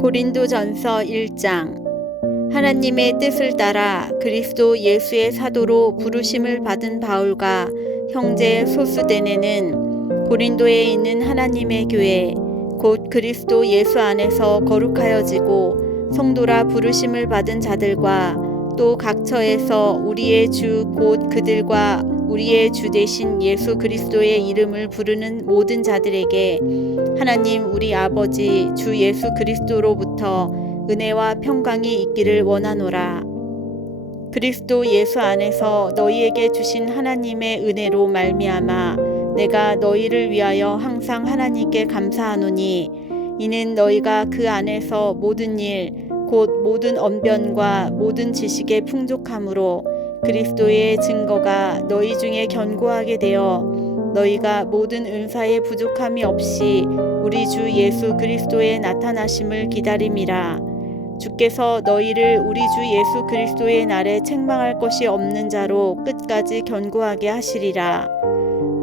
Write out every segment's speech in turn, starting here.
고린도전서 1장. 하나님의 뜻을 따라 그리스도 예수의 사도로 부르심을 받은 바울과 형제 소수데네는 고린도에 있는 하나님의 교회 곧 그리스도 예수 안에서 거룩하여지고 성도라 부르심을 받은 자들과 또 각처에서 우리의 주 곧 그들과 우리의 주 되신 예수 그리스도의 이름을 부르는 모든 자들에게 하나님 우리 아버지 주 예수 그리스도로부터 은혜와 평강이 있기를 원하노라. 그리스도 예수 안에서 너희에게 주신 하나님의 은혜로 말미암아 내가 너희를 위하여 항상 하나님께 감사하노니 이는 너희가 그 안에서 모든 일 곧 모든 언변과 모든 지식의 풍족함으로 그리스도의 증거가 너희 중에 견고하게 되어 너희가 모든 은사의 부족함이 없이 우리 주 예수 그리스도의 나타나심을 기다림이라. 주께서 너희를 우리 주 예수 그리스도의 날에 책망할 것이 없는 자로 끝까지 견고하게 하시리라.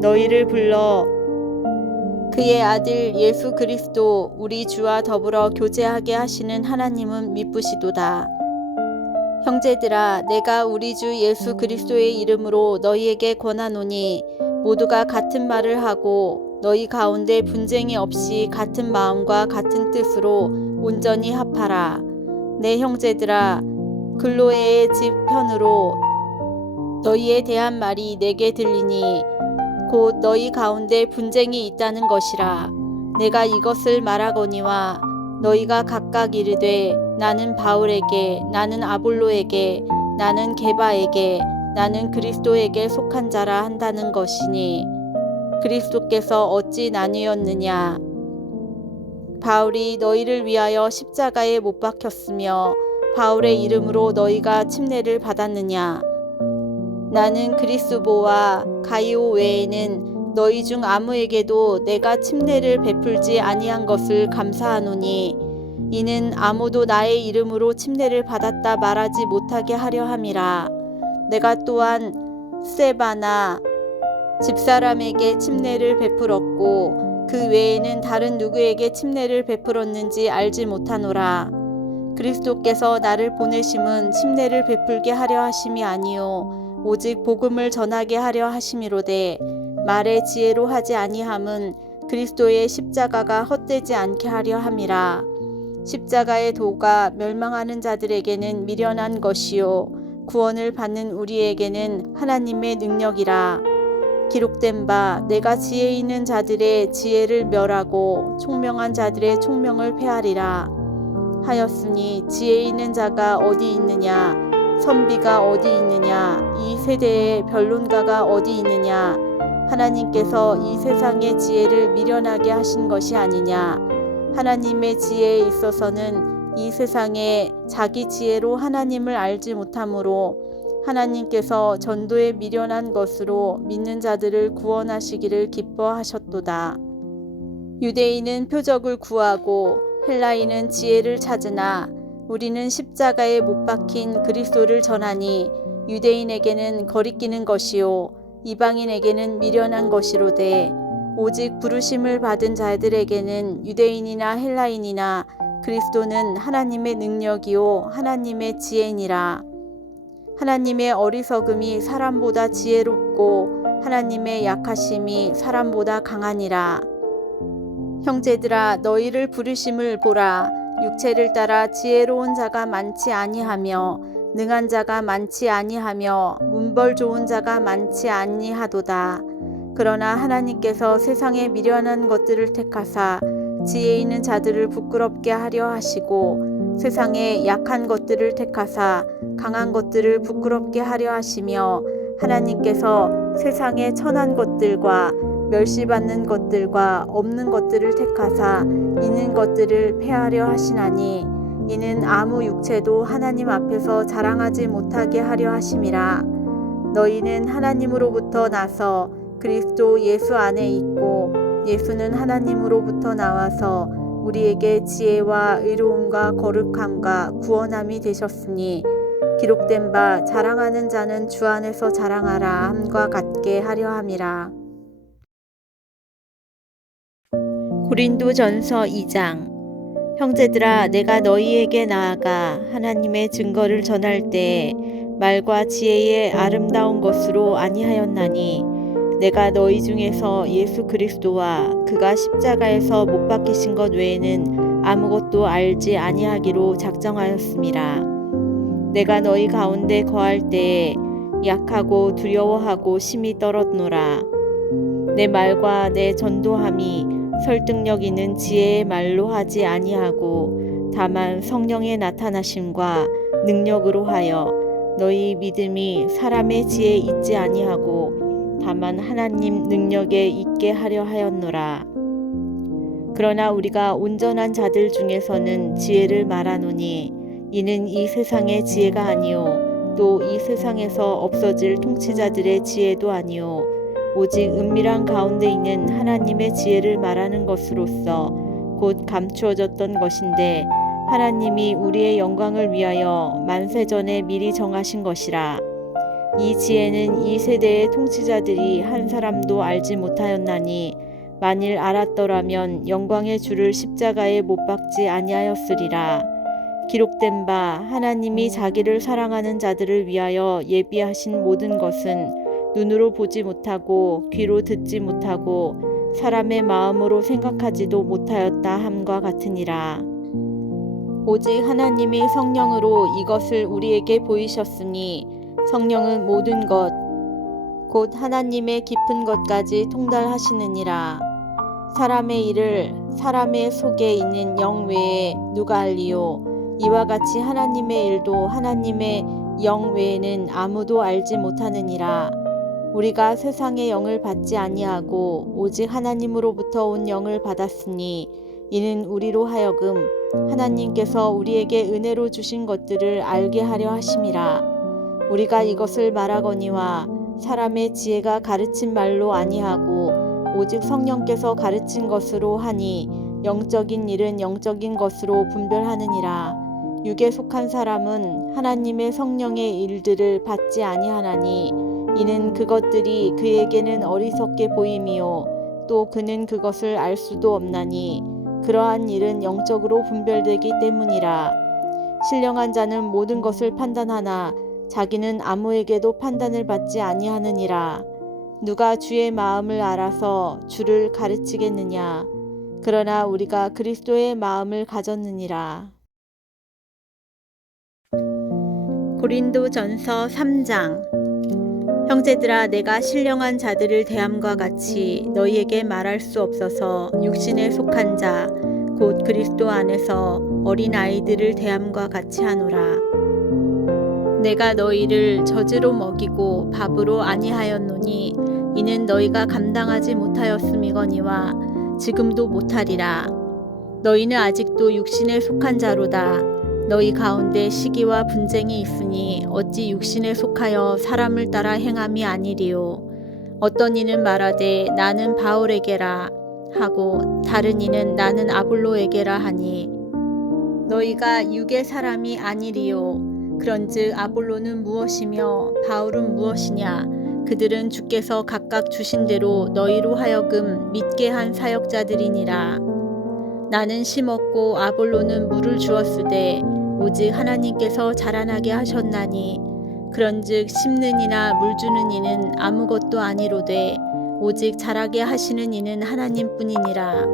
너희를 불러 그의 아들 예수 그리스도 우리 주와 더불어 교제하게 하시는 하나님은 미쁘시도다. 형제들아, 내가 우리 주 예수 그리스도의 이름으로 너희에게 권하노니 모두가 같은 말을 하고 너희 가운데 분쟁이 없이 같은 마음과 같은 뜻으로 온전히 합하라. 내 형제들아, 글로에의 집 편으로 너희에 대한 말이 내게 들리니 곧 너희 가운데 분쟁이 있다는 것이라. 내가 이것을 말하거니와 너희가 각각 이르되 나는 바울에게, 나는 아볼로에게, 나는 게바에게, 나는 그리스도에게 속한 자라 한다는 것이니 그리스도께서 어찌 나뉘었느냐? 바울이 너희를 위하여 십자가에 못 박혔으며 바울의 이름으로 너희가 침례를 받았느냐? 나는 그리스보와 가이오 외에는 너희 중 아무에게도 내가 침례를 베풀지 아니한 것을 감사하노니 이는 아무도 나의 이름으로 침례를 받았다 말하지 못하게 하려 함이라. 내가 또한 스데바나 집사람에게 침례를 베풀었고 그 외에는 다른 누구에게 침례를 베풀었는지 알지 못하노라. 그리스도께서 나를 보내심은 침례를 베풀게 하려 하심이 아니요 오직 복음을 전하게 하려 하심이로되 말의 지혜로 하지 아니함은 그리스도의 십자가가 헛되지 않게 하려 함이라. 십자가의 도가 멸망하는 자들에게는 미련한 것이요 구원을 받는 우리에게는 하나님의 능력이라. 기록된 바 내가 지혜 있는 자들의 지혜를 멸하고 총명한 자들의 총명을 폐하리라 하였으니 지혜 있는 자가 어디 있느냐? 선비가 어디 있느냐? 이 세대의 변론가가 어디 있느냐? 하나님께서 이 세상의 지혜를 미련하게 하신 것이 아니냐? 하나님의 지혜에 있어서는 이 세상에 자기 지혜로 하나님을 알지 못하므로 하나님께서 전도에 미련한 것으로 믿는 자들을 구원하시기를 기뻐하셨도다. 유대인은 표적을 구하고 헬라인은 지혜를 찾으나 우리는 십자가에 못 박힌 그리스도를 전하니 유대인에게는 거리끼는 것이요 이방인에게는 미련한 것이로되 오직 부르심을 받은 자들에게는 유대인이나 헬라인이나 그리스도는 하나님의 능력이요 하나님의 지혜니라. 하나님의 어리석음이 사람보다 지혜롭고 하나님의 약하심이 사람보다 강하니라. 형제들아, 너희를 부르심을 보라. 육체를 따라 지혜로운 자가 많지 아니하며 능한 자가 많지 아니하며 문벌 좋은 자가 많지 아니하도다. 그러나 하나님께서 세상에 미련한 것들을 택하사 지혜 있는 자들을 부끄럽게 하려 하시고 세상에 약한 것들을 택하사 강한 것들을 부끄럽게 하려 하시며 하나님께서 세상에 천한 것들과 멸시받는 것들과 없는 것들을 택하사 있는 것들을 폐하려 하시나니 이는 아무 육체도 하나님 앞에서 자랑하지 못하게 하려 하심이라. 너희는 하나님으로부터 나서 그리스도 예수 안에 있고 예수는 하나님으로부터 나와서 우리에게 지혜와 의로움과 거룩함과 구원함이 되셨으니 기록된 바 자랑하는 자는 주 안에서 자랑하라 함과 같게 하려 함이라. 고린도전서 2장. 형제들아, 내가 너희에게 나아가 하나님의 증거를 전할 때에 말과 지혜의 아름다운 것으로 아니하였나니 내가 너희 중에서 예수 그리스도와 그가 십자가에서 못 박히신 것 외에는 아무것도 알지 아니하기로 작정하였음이라. 내가 너희 가운데 거할 때에 약하고 두려워하고 심히 떨었노라. 내 말과 내 전도함이 설득력 있는 지혜의 말로 하지 아니하고 다만 성령의 나타나심과 능력으로 하여 너희 믿음이 사람의 지혜에 있지 아니하고 다만 하나님 능력에 있게 하려 하였노라. 그러나 우리가 온전한 자들 중에서는 지혜를 말하노니 이는 이 세상의 지혜가 아니요 또 이 세상에서 없어질 통치자들의 지혜도 아니요 오직 은밀한 가운데 있는 하나님의 지혜를 말하는 것으로서 곧 감추어졌던 것인데 하나님이 우리의 영광을 위하여 만세전에 미리 정하신 것이라. 이 지혜는 이 세대의 통치자들이 한 사람도 알지 못하였나니 만일 알았더라면 영광의 주를 십자가에 못 박지 아니하였으리라. 기록된 바 하나님이 자기를 사랑하는 자들을 위하여 예비하신 모든 것은 눈으로 보지 못하고 귀로 듣지 못하고 사람의 마음으로 생각하지도 못하였다 함과 같으니라. 오직 하나님이 성령으로 이것을 우리에게 보이셨으니 성령은 모든 것 곧 하나님의 깊은 것까지 통달하시느니라. 사람의 일을 사람의 속에 있는 영 외에 누가 알리요? 이와 같이 하나님의 일도 하나님의 영 외에는 아무도 알지 못하느니라. 우리가 세상의 영을 받지 아니하고 오직 하나님으로부터 온 영을 받았으니 이는 우리로 하여금 하나님께서 우리에게 은혜로 주신 것들을 알게 하려 하심이라. 우리가 이것을 말하거니와 사람의 지혜가 가르친 말로 아니하고 오직 성령께서 가르친 것으로 하니 영적인 일은 영적인 것으로 분별하느니라. 육에 속한 사람은 하나님의 성령의 일들을 받지 아니하나니 이는 그것들이 그에게는 어리석게 보임이요 또 그는 그것을 알 수도 없나니 그러한 일은 영적으로 분별되기 때문이라. 신령한 자는 모든 것을 판단하나 자기는 아무에게도 판단을 받지 아니하느니라. 누가 주의 마음을 알아서 주를 가르치겠느냐. 그러나 우리가 그리스도의 마음을 가졌느니라. 고린도전서 3장. 형제들아, 내가 신령한 자들을 대함과 같이 너희에게 말할 수 없어서 육신에 속한 자 곧 그리스도 안에서 어린 아이들을 대함과 같이 하노라. 내가 너희를 젖으로 먹이고 밥으로 아니하였노니 이는 너희가 감당하지 못하였음이거니와 지금도 못하리라. 너희는 아직도 육신에 속한 자로다. 너희 가운데 시기와 분쟁이 있으니 어찌 육신에 속하여 사람을 따라 행함이 아니리요. 어떤 이는 말하되 나는 바울에게라 하고 다른 이는 나는 아볼로에게라 하니 너희가 육의 사람이 아니리요. 그런즉 아볼로는 무엇이며 바울은 무엇이냐. 그들은 주께서 각각 주신 대로 너희로 하여금 믿게 한 사역자들이니라. 나는 심었고 아볼로는 물을 주었으되 오직 하나님께서 자라나게 하셨나니 그런즉 심는 이나 물 주는 이는 아무것도 아니로되 오직 자라게 하시는 이는 하나님뿐이니라.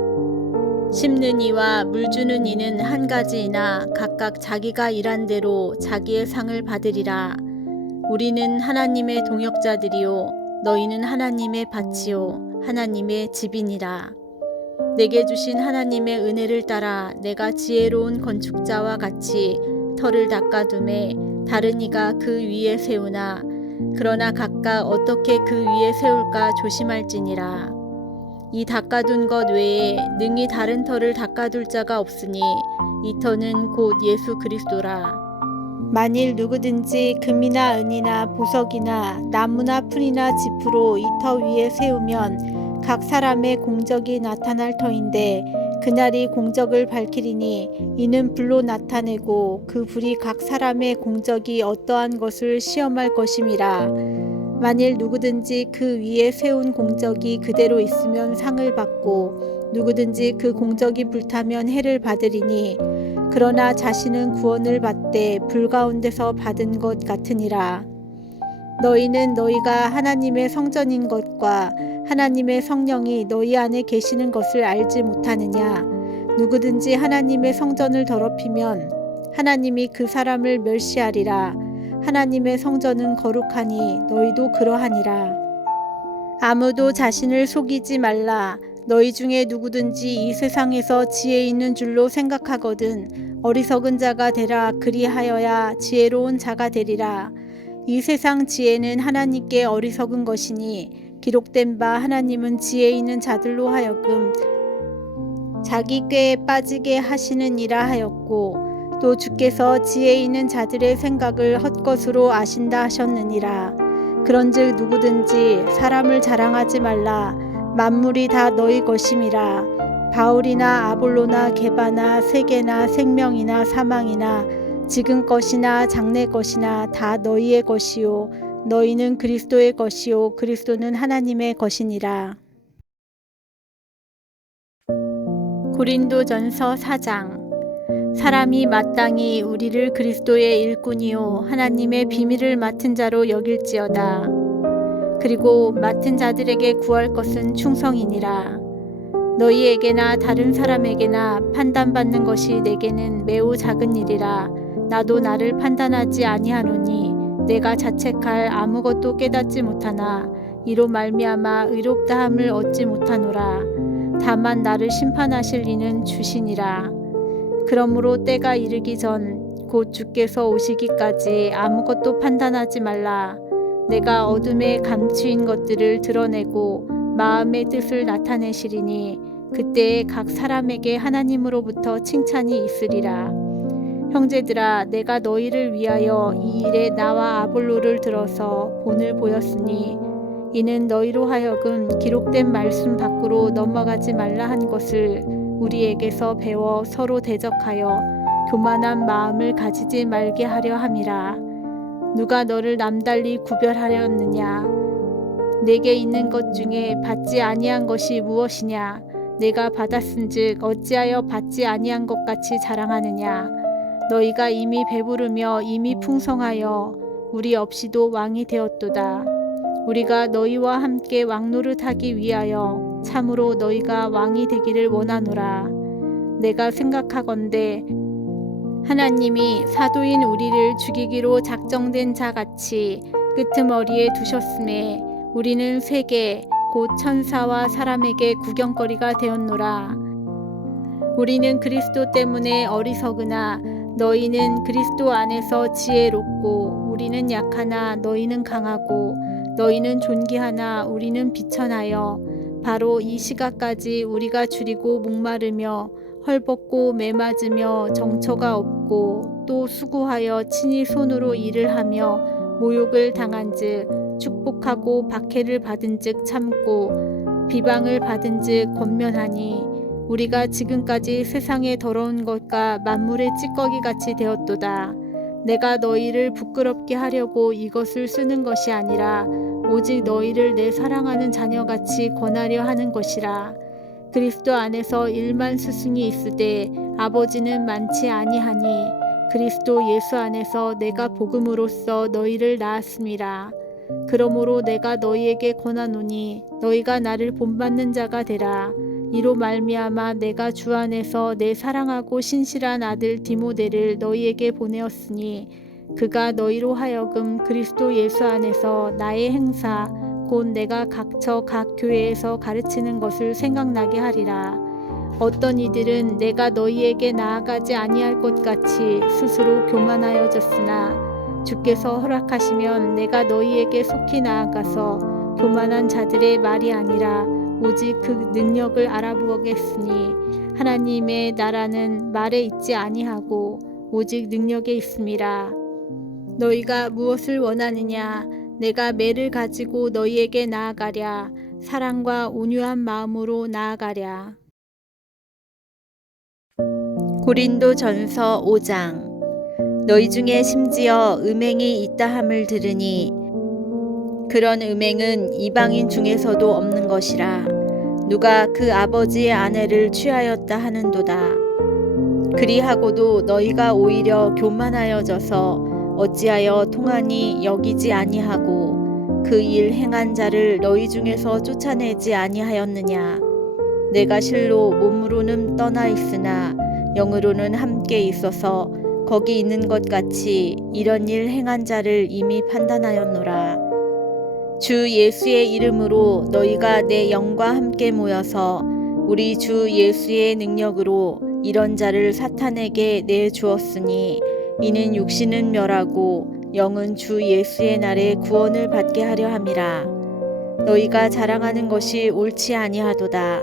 심는 이와 물 주는 이는 한 가지이나 각각 자기가 일한 대로 자기의 상을 받으리라. 우리는 하나님의 동역자들이요 너희는 하나님의 밭이요 하나님의 집이니라. 내게 주신 하나님의 은혜를 따라 내가 지혜로운 건축자와 같이 터를 닦아둠에 다른 이가 그 위에 세우나 그러나 각각 어떻게 그 위에 세울까 조심할지니라. 이 닦아둔 것 외에 능히 다른 터를 닦아둘 자가 없으니 이 터는 곧 예수 그리스도라. 만일 누구든지 금이나 은이나 보석이나 나무나 풀이나 짚으로 이 터 위에 세우면 각 사람의 공적이 나타날 터인데 그날이 공적을 밝히리니 이는 불로 나타내고 그 불이 각 사람의 공적이 어떠한 것을 시험할 것임이라. 만일 누구든지 그 위에 세운 공적이 그대로 있으면 상을 받고 누구든지 그 공적이 불타면 해를 받으리니 그러나 자신은 구원을 받되 불 가운데서 받은 것 같으니라. 너희는 너희가 하나님의 성전인 것과 하나님의 성령이 너희 안에 계시는 것을 알지 못하느냐. 누구든지 하나님의 성전을 더럽히면 하나님이 그 사람을 멸시하리라. 하나님의 성전은 거룩하니 너희도 그러하니라. 아무도 자신을 속이지 말라. 너희 중에 누구든지 이 세상에서 지혜 있는 줄로 생각하거든 어리석은 자가 되라. 그리하여야 지혜로운 자가 되리라. 이 세상 지혜는 하나님께 어리석은 것이니 기록된 바 하나님은 지혜 있는 자들로 하여금 자기 꾀에 빠지게 하시느니라 하였고 또 주께서 지혜 있는 자들의 생각을 헛것으로 아신다 하셨느니라. 그런즉 누구든지 사람을 자랑하지 말라. 만물이 다 너희 것임이라. 바울이나 아볼로나 게바나 세계나 생명이나 사망이나 지금 것이나 장래 것이나 다 너희의 것이요 너희는 그리스도의 것이요 그리스도는 하나님의 것이니라. 고린도전서 4장. 사람이 마땅히 우리를 그리스도의 일꾼이요 하나님의 비밀을 맡은 자로 여길지어다. 그리고 맡은 자들에게 구할 것은 충성이니라. 너희에게나 다른 사람에게나 판단받는 것이 내게는 매우 작은 일이라. 나도 나를 판단하지 아니하노니 내가 자책할 아무것도 깨닫지 못하나 이로 말미암아 의롭다함을 얻지 못하노라. 다만 나를 심판하실 이는 주시니라. 그러므로 때가 이르기 전 곧 주께서 오시기까지 아무것도 판단하지 말라. 내가 어둠에 감추인 것들을 드러내고 마음의 뜻을 나타내시리니 그때에 각 사람에게 하나님으로부터 칭찬이 있으리라. 형제들아, 내가 너희를 위하여 이 일에 나와 아볼로를 들어서 본을 보였으니 이는 너희로 하여금 기록된 말씀 밖으로 넘어가지 말라 한 것을 우리에게서 배워 서로 대적하여 교만한 마음을 가지지 말게 하려 함이라. 누가 너를 남달리 구별하였느냐? 내게 있는 것 중에 받지 아니한 것이 무엇이냐? 내가 받았은즉 어찌하여 받지 아니한 것 같이 자랑하느냐? 너희가 이미 배부르며 이미 풍성하여 우리 없이도 왕이 되었도다. 우리가 너희와 함께 왕노릇하기 위하여 참으로 너희가 왕이 되기를 원하노라. 내가 생각하건대 하나님이 사도인 우리를 죽이기로 작정된 자같이 끄트머리에 두셨음에 우리는 세계 곧 천사와 사람에게 구경거리가 되었노라. 우리는 그리스도 때문에 어리석으나 너희는 그리스도 안에서 지혜롭고 우리는 약하나 너희는 강하고 너희는 존귀하나 우리는 비천하여 바로 이 시각까지 우리가 줄이고 목마르며 헐벗고 매맞으며 정처가 없고 또 수고하여 친히 손으로 일을 하며 모욕을 당한즉 축복하고 박해를 받은즉 참고 비방을 받은즉 권면하니 우리가 지금까지 세상의 더러운 것과 만물의 찌꺼기같이 되었도다. 내가 너희를 부끄럽게 하려고 이것을 쓰는 것이 아니라 오직 너희를 내 사랑하는 자녀같이 권하려 하는 것이라. 그리스도 안에서 1만 스승이 있으되 아버지는 많지 아니하니 그리스도 예수 안에서 내가 복음으로써 너희를 낳았음이라. 그러므로 내가 너희에게 권하노니 너희가 나를 본받는 자가 되라. 이로 말미암아 내가 주 안에서 내 사랑하고 신실한 아들 디모데를 너희에게 보내었으니 그가 너희로 하여금 그리스도 예수 안에서 나의 행사 곧 내가 각처 각 교회에서 가르치는 것을 생각나게 하리라. 어떤 이들은 내가 너희에게 나아가지 아니할 것 같이 스스로 교만하여졌으나 주께서 허락하시면 내가 너희에게 속히 나아가서 교만한 자들의 말이 아니라 오직 그 능력을 알아보겠으니 하나님의 나라는 말에 있지 아니하고 오직 능력에 있음이라. 너희가 무엇을 원하느냐? 내가 매를 가지고 너희에게 나아가랴. 사랑과 온유한 마음으로 나아가랴. 고린도전서 5장. 너희 중에 심지어 음행이 있다함을 들으니 그런 음행은 이방인 중에서도 없는 것이라. 누가 그 아버지의 아내를 취하였다 하는도다. 그리하고도 너희가 오히려 교만하여져서 어찌하여 통하니 여기지 아니하고 그 일 행한 자를 너희 중에서 쫓아내지 아니하였느냐. 내가 실로 몸으로는 떠나 있으나 영으로는 함께 있어서 거기 있는 것 같이 이런 일 행한 자를 이미 판단하였노라. 주 예수의 이름으로 너희가 내 영과 함께 모여서 우리 주 예수의 능력으로 이런 자를 사탄에게 내주었으니 이는 육신은 멸하고 영은 주 예수의 날에 구원을 받게 하려 함이라. 너희가 자랑하는 것이 옳지 아니하도다.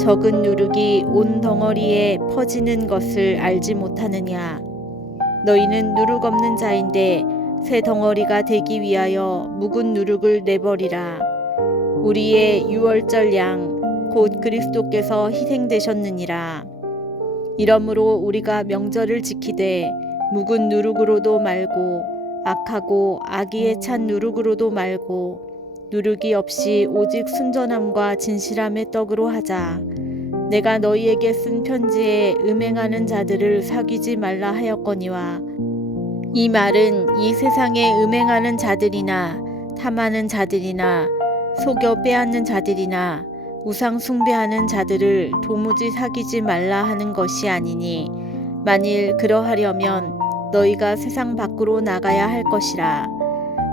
적은 누룩이 온 덩어리에 퍼지는 것을 알지 못하느냐. 너희는 누룩 없는 자인데 새 덩어리가 되기 위하여 묵은 누룩을 내버리라. 우리의 유월절 양 곧 그리스도께서 희생되셨느니라. 이러므로 우리가 명절을 지키되 묵은 누룩으로도 말고 악하고 악의에 찬 누룩으로도 말고 누룩이 없이 오직 순전함과 진실함의 떡으로 하자. 내가 너희에게 쓴 편지에 음행하는 자들을 사귀지 말라 하였거니와 이 말은 이 세상에 음행하는 자들이나 탐하는 자들이나 속여 빼앗는 자들이나 우상 숭배하는 자들을 도무지 사귀지 말라 하는 것이 아니니 만일 그러하려면 너희가 세상 밖으로 나가야 할 것이라.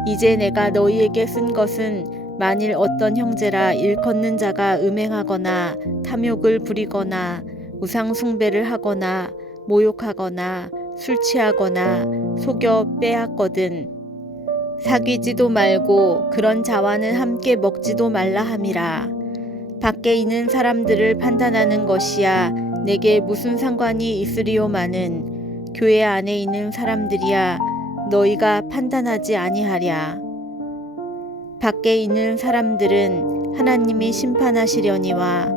이제 내가 너희에게 쓴 것은 만일 어떤 형제라 일컫는 자가 음행하거나 탐욕을 부리거나 우상 숭배를 하거나 모욕하거나 술 취하거나 속여 빼앗거든 사귀지도 말고 그런 자와는 함께 먹지도 말라 함이라. 밖에 있는 사람들을 판단하는 것이야 내게 무슨 상관이 있으리요마는 교회 안에 있는 사람들이야 너희가 판단하지 아니하랴. 밖에 있는 사람들은 하나님이 심판하시려니와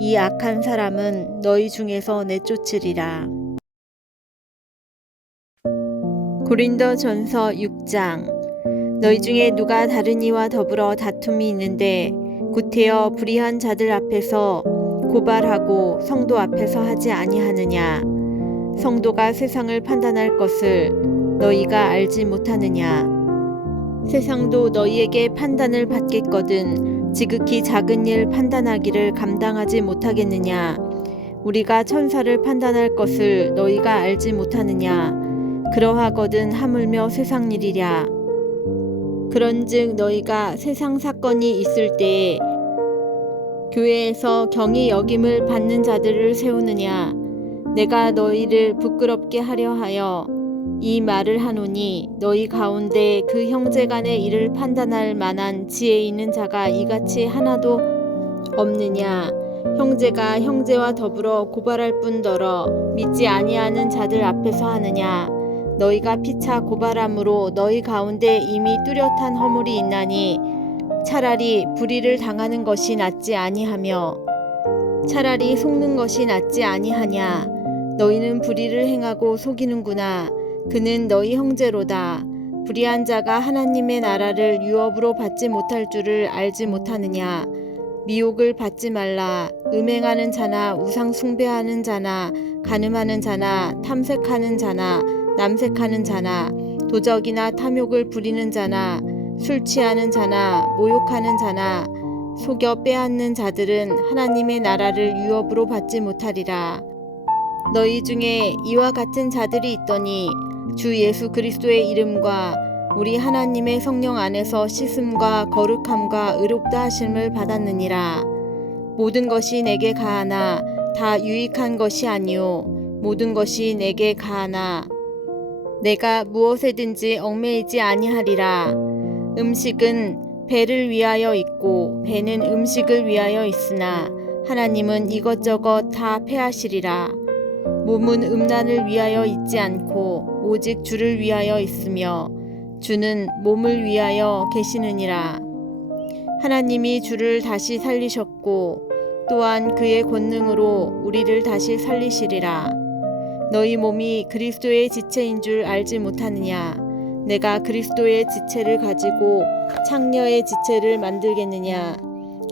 이 악한 사람은 너희 중에서 내쫓으리라. 고린도전서 6장. 너희 중에 누가 다른 이와 더불어 다툼이 있는데 구태여 불의한 자들 앞에서 고발하고 성도 앞에서 하지 아니하느냐. 성도가 세상을 판단할 것을 너희가 알지 못하느냐. 세상도 너희에게 판단을 받겠거든 지극히 작은 일 판단하기를 감당하지 못하겠느냐. 우리가 천사를 판단할 것을 너희가 알지 못하느냐. 그러하거든 하물며 세상 일이랴. 그런즉 너희가 세상 사건이 있을 때에 교회에서 경히 여김을 받는 자들을 세우느냐. 내가 너희를 부끄럽게 하려 하여 이 말을 하노니 너희 가운데 그 형제 간의 일을 판단할 만한 지혜 있는 자가 이같이 하나도 없느냐. 형제가 형제와 더불어 고발할 뿐더러 믿지 아니하는 자들 앞에서 하느냐. 너희가 피차 고발함으로 너희 가운데 이미 뚜렷한 허물이 있나니 차라리 불의를 당하는 것이 낫지 아니하며 차라리 속는 것이 낫지 아니하냐. 너희는 불의를 행하고 속이는구나. 그는 너희 형제로다. 불의한 자가 하나님의 나라를 유업으로 받지 못할 줄을 알지 못하느냐. 미혹을 받지 말라. 음행하는 자나 우상 숭배하는 자나 간음하는 자나 탐색하는 자나 남색하는 자나 도적이나 탐욕을 부리는 자나 술 취하는 자나 모욕하는 자나 속여 빼앗는 자들은 하나님의 나라를 유업으로 받지 못하리라. 너희 중에 이와 같은 자들이 있더니 주 예수 그리스도의 이름과 우리 하나님의 성령 안에서 씻음과 거룩함과 의롭다 하심을 받았느니라. 모든 것이 내게 가하나 다 유익한 것이 아니요 모든 것이 내게 가하나 내가 무엇에든지 얽매이지 아니하리라. 음식은 배를 위하여 있고 배는 음식을 위하여 있으나 하나님은 이것저것 다 패하시리라. 몸은 음란을 위하여 있지 않고 오직 주를 위하여 있으며 주는 몸을 위하여 계시느니라. 하나님이 주를 다시 살리셨고 또한 그의 권능으로 우리를 다시 살리시리라. 너희 몸이 그리스도의 지체인 줄 알지 못하느냐. 내가 그리스도의 지체를 가지고 창녀의 지체를 만들겠느냐.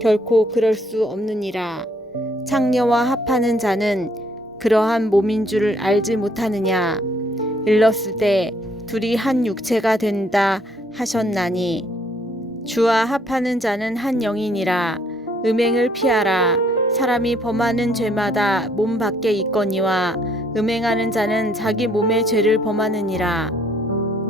결코 그럴 수 없느니라. 창녀와 합하는 자는 그러한 몸인 줄 알지 못하느냐. 일렀을 때 둘이 한 육체가 된다 하셨나니 주와 합하는 자는 한 영이니라. 음행을 피하라. 사람이 범하는 죄마다 몸 밖에 있거니와 음행하는 자는 자기 몸의 죄를 범하느니라.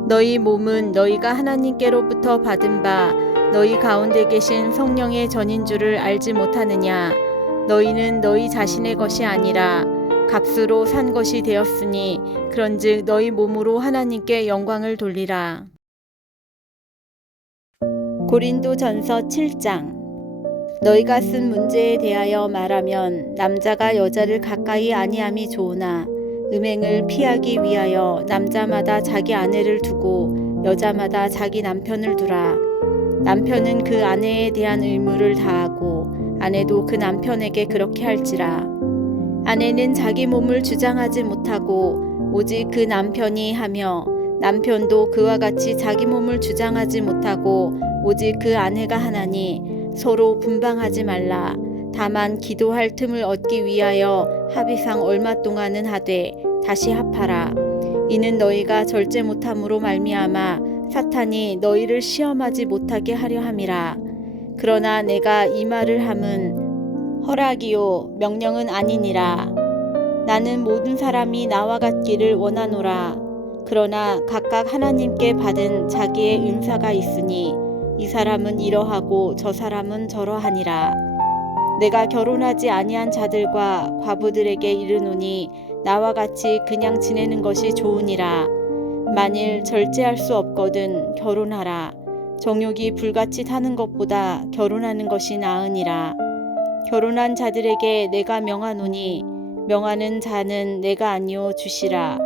너희 몸은 너희가 하나님께로부터 받은 바 너희 가운데 계신 성령의 전인 줄을 알지 못하느냐. 너희는 너희 자신의 것이 아니라 값으로 산 것이 되었으니 그런즉 너희 몸으로 하나님께 영광을 돌리라. 고린도전서 7장. 너희가 쓴 문제에 대하여 말하면 남자가 여자를 가까이 아니함이 좋으나 음행을 피하기 위하여 남자마다 자기 아내를 두고 여자마다 자기 남편을 두라. 남편은 그 아내에 대한 의무를 다하고 아내도 그 남편에게 그렇게 할지라. 아내는 자기 몸을 주장하지 못하고 오직 그 남편이 하며 남편도 그와 같이 자기 몸을 주장하지 못하고 오직 그 아내가 하나니 서로 분방하지 말라. 다만 기도할 틈을 얻기 위하여 합의상 얼마 동안은 하되 다시 합하라. 이는 너희가 절제 못함으로 말미암아 사탄이 너희를 시험하지 못하게 하려 함이라. 그러나 내가 이 말을 함은 허락이요 명령은 아니니라. 나는 모든 사람이 나와 같기를 원하노라. 그러나 각각 하나님께 받은 자기의 은사가 있으니 이 사람은 이러하고 저 사람은 저러하니라. 내가 결혼하지 아니한 자들과 과부들에게 이르노니 나와 같이 그냥 지내는 것이 좋으니라. 만일 절제할 수 없거든 결혼하라. 정욕이 불같이 타는 것보다 결혼하는 것이 나으니라. 결혼한 자들에게 내가 명하노니 명하는 자는 내가 아니요 주시라.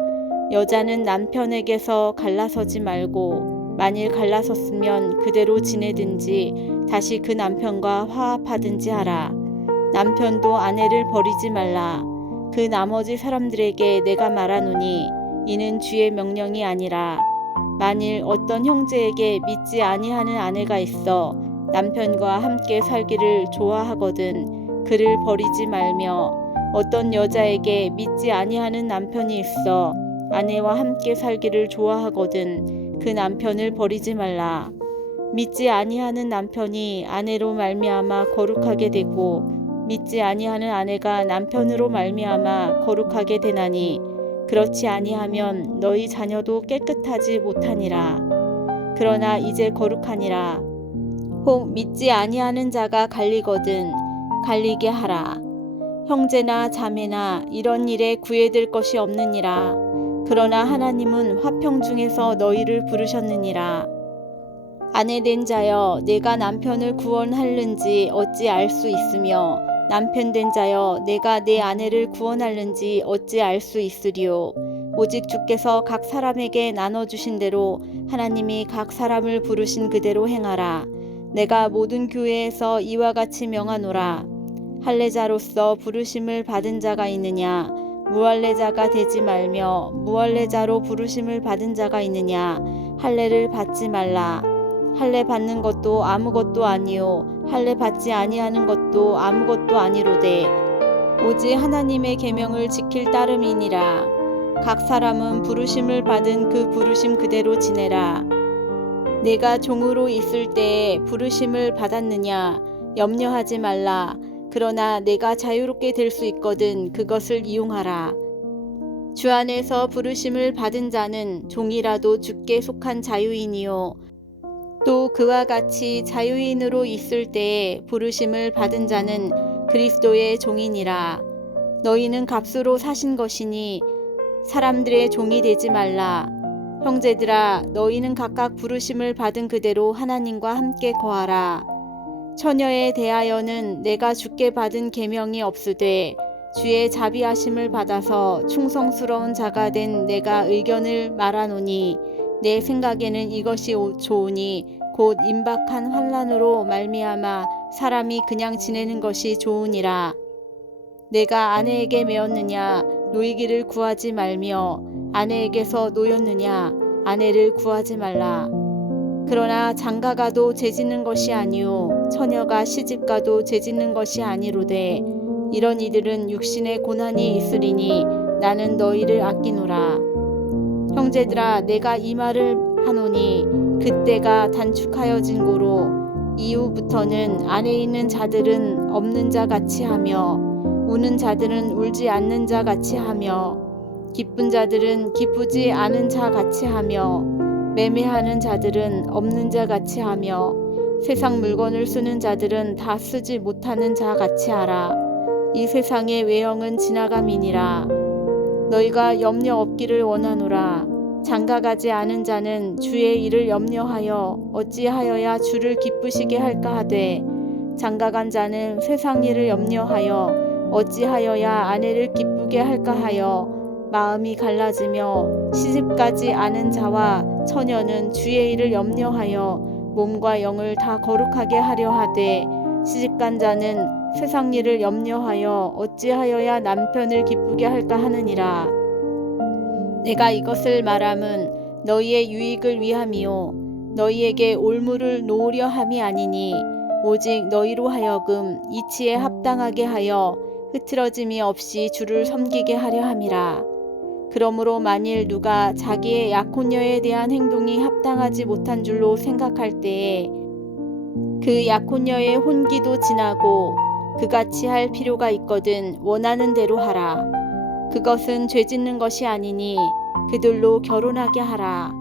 여자는 남편에게서 갈라서지 말고 만일 갈라섰으면 그대로 지내든지 다시 그 남편과 화합하든지 하라. 남편도 아내를 버리지 말라. 그 나머지 사람들에게 내가 말하노니 이는 주의 명령이 아니라 만일 어떤 형제에게 믿지 아니하는 아내가 있어 남편과 함께 살기를 좋아하거든 그를 버리지 말며 어떤 여자에게 믿지 아니하는 남편이 있어 아내와 함께 살기를 좋아하거든 그 남편을 버리지 말라. 믿지 아니하는 남편이 아내로 말미암아 거룩하게 되고 믿지 아니하는 아내가 남편으로 말미암아 거룩하게 되나니 그렇지 아니하면 너희 자녀도 깨끗하지 못하니라. 그러나 이제 거룩하니라. 혹 믿지 아니하는 자가 갈리거든 갈리게 하라. 형제나 자매나 이런 일에 구애될 것이 없느니라. 그러나 하나님은 화평 중에서 너희를 부르셨느니라. 아내된 자여 내가 남편을 구원할는지 어찌 알 수 있으며 남편된 자여 내가 내 아내를 구원할는지 어찌 알 수 있으리요. 오직 주께서 각 사람에게 나눠주신 대로 하나님이 각 사람을 부르신 그대로 행하라. 내가 모든 교회에서 이와 같이 명하노라. 할례자로서 부르심을 받은 자가 있느냐 무할례자가 되지 말며 무할례자로 부르심을 받은 자가 있느냐 할례를 받지 말라. 할례 받는 것도 아무것도 아니요 할례 받지 아니하는 것도 아무것도 아니로되 오직 하나님의 계명을 지킬 따름이니라. 각 사람은 부르심을 받은 그 부르심 그대로 지내라. 내가 종으로 있을 때에 부르심을 받았느냐 염려하지 말라. 그러나 내가 자유롭게 될 수 있거든 그것을 이용하라. 주 안에서 부르심을 받은 자는 종이라도 주께 속한 자유인이요 또 그와 같이 자유인으로 있을 때에 부르심을 받은 자는 그리스도의 종이니라. 너희는 값으로 사신 것이니 사람들의 종이 되지 말라. 형제들아 너희는 각각 부르심을 받은 그대로 하나님과 함께 거하라. 처녀에 대하여는 내가 주께 받은 계명이 없으되 주의 자비하심을 받아서 충성스러운 자가 된 내가 의견을 말하노니 내 생각에는 이것이 좋으니 곧 임박한 환난으로 말미암아 사람이 그냥 지내는 것이 좋으니라. 내가 아내에게 매었느냐 노이기를 구하지 말며 아내에게서 노였느냐 아내를 구하지 말라. 그러나 장가가도 죄짓는 것이 아니요 처녀가 시집가도 죄짓는 것이 아니로되 이런 이들은 육신의 고난이 있으리니 나는 너희를 아끼노라. 형제들아 내가 이 말을 하노니 그때가 단축하여진 고로 이후부터는 안에 있는 자들은 없는 자 같이 하며 우는 자들은 울지 않는 자 같이 하며 기쁜 자들은 기쁘지 않은 자 같이 하며 매매하는 자들은 없는 자 같이 하며 세상 물건을 쓰는 자들은 다 쓰지 못하는 자 같이 하라. 이 세상의 외형은 지나감이니라. 너희가 염려 없기를 원하노라. 장가가지 않은 자는 주의 일을 염려하여 어찌하여야 주를 기쁘시게 할까 하되 장가간 자는 세상 일을 염려하여 어찌하여야 아내를 기쁘게 할까 하여 마음이 갈라지며 시집가지 않은 자와 처녀는 주의 일을 염려하여 몸과 영을 다 거룩하게 하려 하되 시집간 자는 세상 일을 염려하여 어찌하여야 남편을 기쁘게 할까 하느니라. 내가 이것을 말함은 너희의 유익을 위함이요 너희에게 올무를 놓으려 함이 아니니 오직 너희로 하여금 이치에 합당하게 하여 흐트러짐이 없이 주를 섬기게 하려 함이라. 그러므로 만일 누가 자기의 약혼녀에 대한 행동이 합당하지 못한 줄로 생각할 때에 그 약혼녀의 혼기도 지나고 그같이 할 필요가 있거든 원하는 대로 하라. 그것은 죄짓는 것이 아니니 그들로 결혼하게 하라.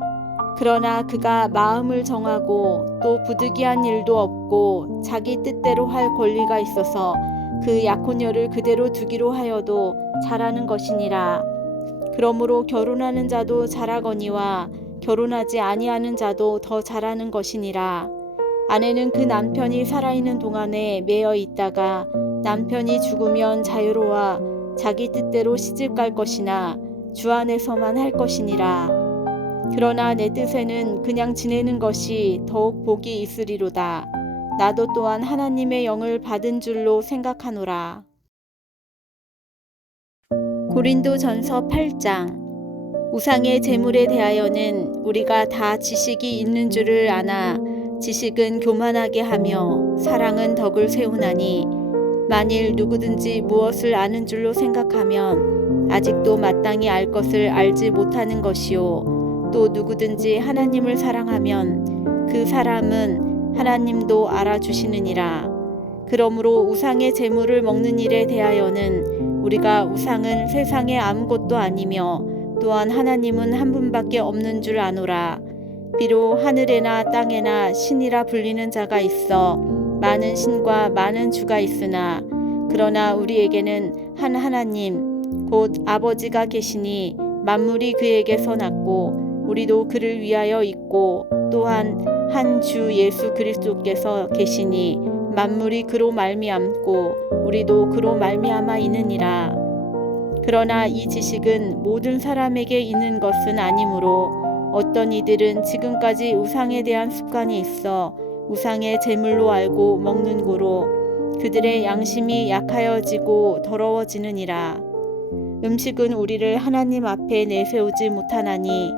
그러나 그가 마음을 정하고 또 부득이한 일도 없고 자기 뜻대로 할 권리가 있어서 그 약혼녀를 그대로 두기로 하여도 잘하는 것이니라. 그러므로 결혼하는 자도 잘하거니와 결혼하지 아니하는 자도 더 잘하는 것이니라. 아내는 그 남편이 살아있는 동안에 매여 있다가 남편이 죽으면 자유로워 자기 뜻대로 시집갈 것이나 주 안에서만 할 것이니라. 그러나 내 뜻에는 그냥 지내는 것이 더욱 복이 있으리로다. 나도 또한 하나님의 영을 받은 줄로 생각하노라. 고린도전서 8장. 우상의 제물에 대하여는 우리가 다 지식이 있는 줄을 아나 지식은 교만하게 하며 사랑은 덕을 세우나니 만일 누구든지 무엇을 아는 줄로 생각하면 아직도 마땅히 알 것을 알지 못하는 것이요 또 누구든지 하나님을 사랑하면 그 사람은 하나님도 알아주시느니라. 그러므로 우상의 제물을 먹는 일에 대하여는 우리가 우상은 세상에 아무것도 아니며 또한 하나님은 한 분밖에 없는 줄 아노라. 비록 하늘에나 땅에나 신이라 불리는 자가 있어 많은 신과 많은 주가 있으나 그러나 우리에게는 한 하나님 곧 아버지가 계시니 만물이 그에게서 났고 우리도 그를 위하여 있고 또한 한 주 예수 그리스도께서 계시니 만물이 그로 말미암고 우리도 그로 말미암아 있느니라. 그러나 이 지식은 모든 사람에게 있는 것은 아니므로 어떤 이들은 지금까지 우상에 대한 습관이 있어 우상의 제물로 알고 먹는 고로 그들의 양심이 약하여지고 더러워지느니라. 음식은 우리를 하나님 앞에 내세우지 못하나니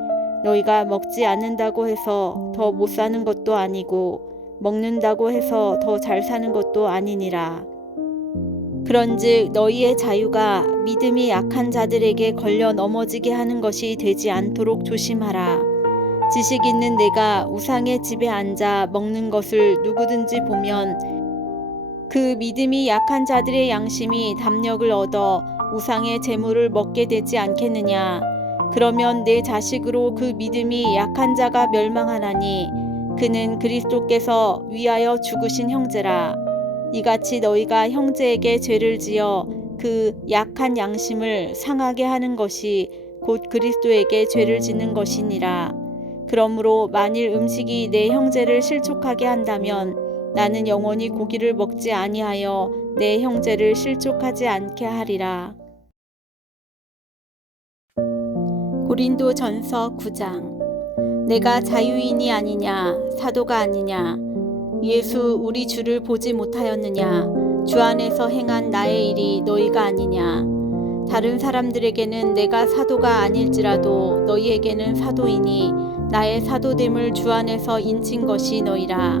너희가 먹지 않는다고 해서 더 못 사는 것도 아니고 먹는다고 해서 더 잘 사는 것도 아니니라. 그런즉 너희의 자유가 믿음이 약한 자들에게 걸려 넘어지게 하는 것이 되지 않도록 조심하라. 지식 있는 내가 우상의 집에 앉아 먹는 것을 누구든지 보면 그 믿음이 약한 자들의 양심이 담력을 얻어 우상의 제물을 먹게 되지 않겠느냐. 그러면 내 자식으로 그 믿음이 약한 자가 멸망하나니 그는 그리스도께서 위하여 죽으신 형제라. 이같이 너희가 형제에게 죄를 지어 그 약한 양심을 상하게 하는 것이 곧 그리스도에게 죄를 짓는 것이니라. 그러므로 만일 음식이 내 형제를 실족하게 한다면 나는 영원히 고기를 먹지 아니하여 내 형제를 실족하지 않게 하리라. 고린도전서 9장. 내가 자유인이 아니냐 사도가 아니냐 예수 우리 주를 보지 못하였느냐 주 안에서 행한 나의 일이 너희가 아니냐. 다른 사람들에게는 내가 사도가 아닐지라도 너희에게는 사도이니 나의 사도됨을 주 안에서 인친 것이 너희라.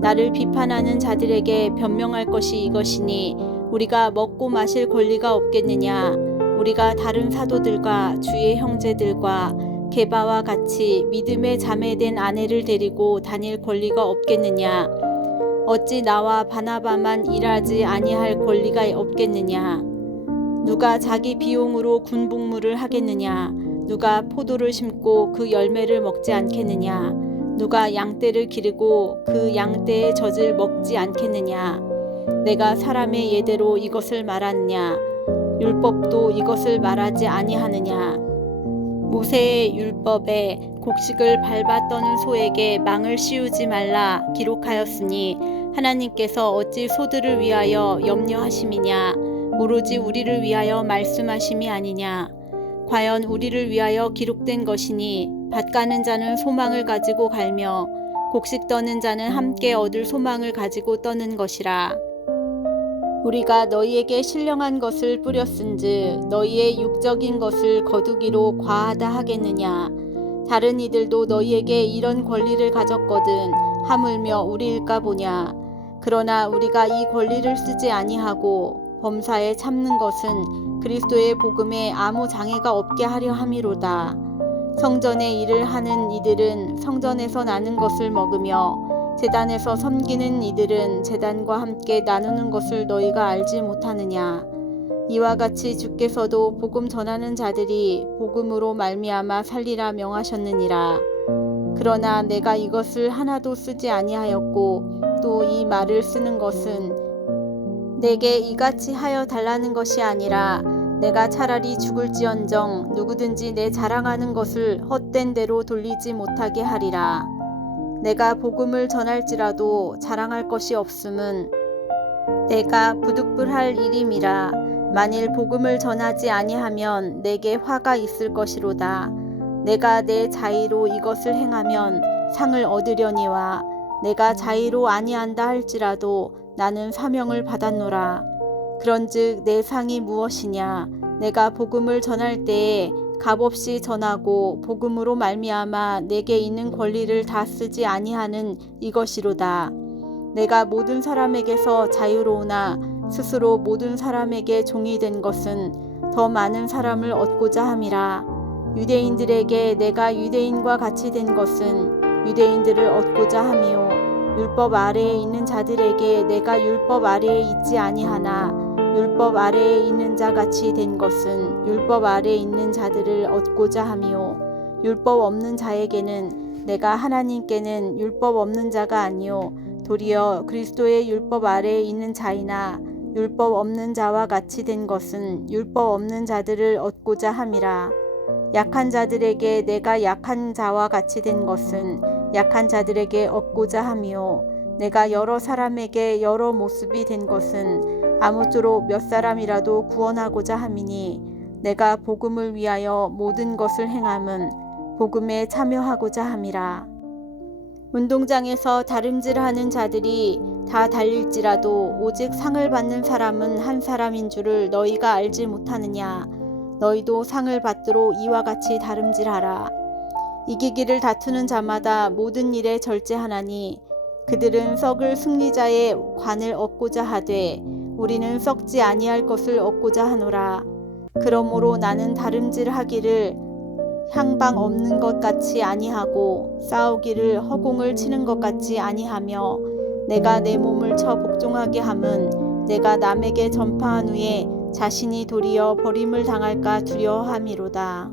나를 비판하는 자들에게 변명할 것이 이것이니 우리가 먹고 마실 권리가 없겠느냐. 우리가 다른 사도들과 주의 형제들과 게바와 같이 믿음에 자매된 아내를 데리고 다닐 권리가 없겠느냐. 어찌 나와 바나바만 일하지 아니할 권리가 없겠느냐. 누가 자기 비용으로 군복무를 하겠느냐. 누가 포도를 심고 그 열매를 먹지 않겠느냐. 누가 양떼를 기르고 그 양떼의 젖을 먹지 않겠느냐. 내가 사람의 예대로 이것을 말하느냐. 율법도 이것을 말하지 아니하느냐. 모세의 율법에 곡식을 밟아 떠는 소에게 망을 씌우지 말라 기록하였으니 하나님께서 어찌 소들을 위하여 염려하심이냐. 오로지 우리를 위하여 말씀하심이 아니냐. 과연 우리를 위하여 기록된 것이니 밭 가는 자는 소망을 가지고 갈며 곡식 떠는 자는 함께 얻을 소망을 가지고 떠는 것이라. 우리가 너희에게 신령한 것을 뿌렸은즉 너희의 육적인 것을 거두기로 과하다 하겠느냐. 다른 이들도 너희에게 이런 권리를 가졌거든 하물며 우리일까 보냐. 그러나 우리가 이 권리를 쓰지 아니하고 범사에 참는 것은 그리스도의 복음에 아무 장애가 없게 하려 함이로다. 성전의 일을 하는 이들은 성전에서 나는 것을 먹으며 제단에서 섬기는 이들은 제단과 함께 나누는 것을 너희가 알지 못하느냐. 이와 같이 주께서도 복음 전하는 자들이 복음으로 말미암아 살리라 명하셨느니라. 그러나 내가 이것을 하나도 쓰지 아니하였고 또 이 말을 쓰는 것은 내게 이같이 하여 달라는 것이 아니라 내가 차라리 죽을지언정 누구든지 내 자랑하는 것을 헛된 대로 돌리지 못하게 하리라. 내가 복음을 전할지라도 자랑할 것이 없음은 내가 부득불할 일임이라. 만일 복음을 전하지 아니하면 내게 화가 있을 것이로다. 내가 내 자의로 이것을 행하면 상을 얻으려니와 내가 자의로 아니한다 할지라도 나는 사명을 받았노라. 그런즉 내 상이 무엇이냐. 내가 복음을 전할 때에 값없이 전하고 복음으로 말미암아 내게 있는 권리를 다 쓰지 아니하는 이것이로다. 내가 모든 사람에게서 자유로우나 스스로 모든 사람에게 종이 된 것은 더 많은 사람을 얻고자 함이라. 유대인들에게 내가 유대인과 같이 된 것은 유대인들을 얻고자 함이요 율법 아래에 있는 자들에게 내가 율법 아래에 있지 아니하나 율법 아래에 있는 자 같이 된 것은 율법 아래에 있는 자들을 얻고자 함이요 율법 없는 자에게는 내가 하나님께는 율법 없는 자가 아니요 도리어 그리스도의 율법 아래에 있는 자이나 율법 없는 자와 같이 된 것은 율법 없는 자들을 얻고자 함이라. 약한 자들에게 내가 약한 자와 같이 된 것은 약한 자들에게 얻고자 함이요 내가 여러 사람에게 여러 모습이 된 것은 아무쪼록 몇 사람이라도 구원하고자 함이니 내가 복음을 위하여 모든 것을 행함은 복음에 참여하고자 함이라. 운동장에서 다름질하는 자들이 다 달릴지라도 오직 상을 받는 사람은 한 사람인 줄을 너희가 알지 못하느냐. 너희도 상을 받도록 이와 같이 다름질하라. 이기기를 다투는 자마다 모든 일에 절제하나니 그들은 썩을 승리자의 관을 얻고자 하되 우리는 썩지 아니할 것을 얻고자 하노라. 그러므로 나는 다름질하기를 향방 없는 것 같이 아니하고 싸우기를 허공을 치는 것 같이 아니하며 내가 내 몸을 쳐 복종하게 함은 내가 남에게 전파한 후에 자신이 도리어 버림을 당할까 두려워함이로다.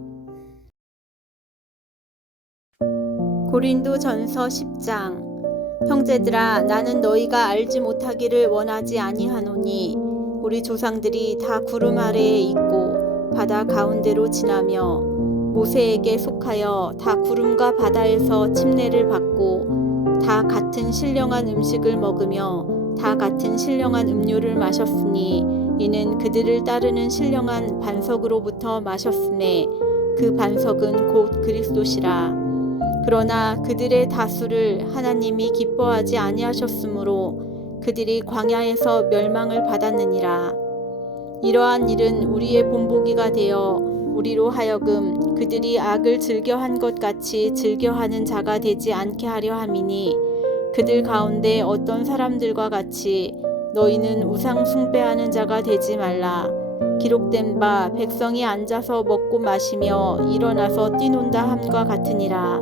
고린도전서 10장. 형제들아, 나는 너희가 알지 못하기를 원하지 아니하노니 우리 조상들이 다 구름 아래에 있고 바다 가운데로 지나며 모세에게 속하여 다 구름과 바다에서 침례를 받고 다 같은 신령한 음식을 먹으며 다 같은 신령한 음료를 마셨으니 이는 그들을 따르는 신령한 반석으로부터 마셨으매 그 반석은 곧 그리스도시라. 그러나 그들의 다수를 하나님이 기뻐하지 아니하셨으므로 그들이 광야에서 멸망을 받았느니라. 이러한 일은 우리의 본보기가 되어 우리로 하여금 그들이 악을 즐겨한 것 같이 즐겨하는 자가 되지 않게 하려 함이니 그들 가운데 어떤 사람들과 같이 너희는 우상 숭배하는 자가 되지 말라. 기록된 바 백성이 앉아서 먹고 마시며 일어나서 뛰논다 함과 같으니라.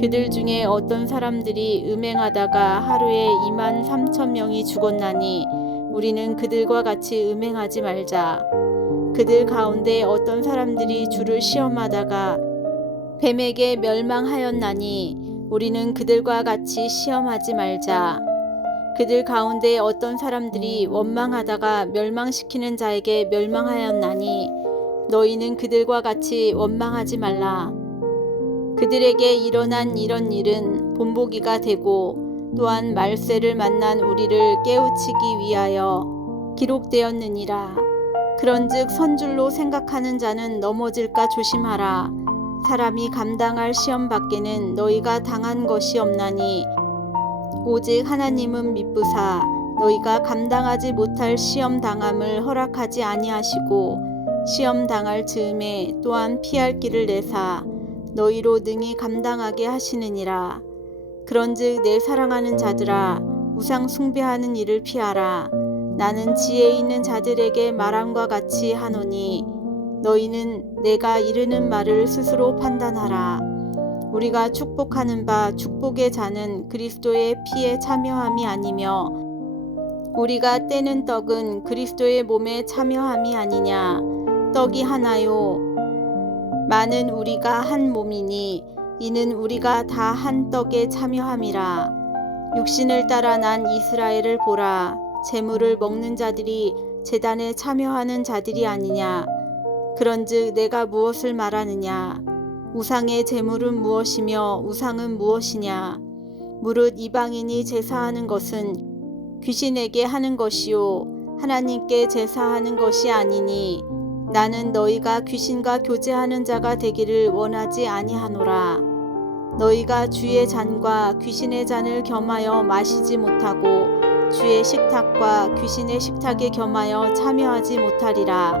그들 중에 어떤 사람들이 음행하다가 하루에 23,000명이 죽었나니 우리는 그들과 같이 음행하지 말자. 그들 가운데 어떤 사람들이 주를 시험하다가 뱀에게 멸망하였나니 우리는 그들과 같이 시험하지 말자. 그들 가운데 어떤 사람들이 원망하다가 멸망시키는 자에게 멸망하였나니 너희는 그들과 같이 원망하지 말라. 그들에게 일어난 이런 일은 본보기가 되고 또한 말세를 만난 우리를 깨우치기 위하여 기록되었느니라. 그런즉 선줄로 생각하는 자는 넘어질까 조심하라. 사람이 감당할 시험 밖에는 너희가 당한 것이 없나니 오직 하나님은 미쁘사 너희가 감당하지 못할 시험 당함을 허락하지 아니하시고 시험 당할 즈음에 또한 피할 길을 내사 너희로 능히 감당하게 하시느니라. 그런즉 내 사랑하는 자들아 우상 숭배하는 일을 피하라. 나는 지혜 있는 자들에게 말함과 같이 하노니 너희는 내가 이르는 말을 스스로 판단하라. 우리가 축복하는 바 축복의 자는 그리스도의 피에 참여함이 아니며 우리가 떼는 떡은 그리스도의 몸에 참여함이 아니냐. 떡이 하나요 많은 우리가 한 몸이니 이는 우리가 다 한 떡에 참여함이라. 육신을 따라 난 이스라엘을 보라. 제물을 먹는 자들이 제단에 참여하는 자들이 아니냐. 그런즉 내가 무엇을 말하느냐. 우상의 제물은 무엇이며 우상은 무엇이냐. 무릇 이방인이 제사하는 것은 귀신에게 하는 것이요 하나님께 제사하는 것이 아니니 나는 너희가 귀신과 교제하는 자가 되기를 원하지 아니하노라. 너희가 주의 잔과 귀신의 잔을 겸하여 마시지 못하고 주의 식탁과 귀신의 식탁에 겸하여 참여하지 못하리라.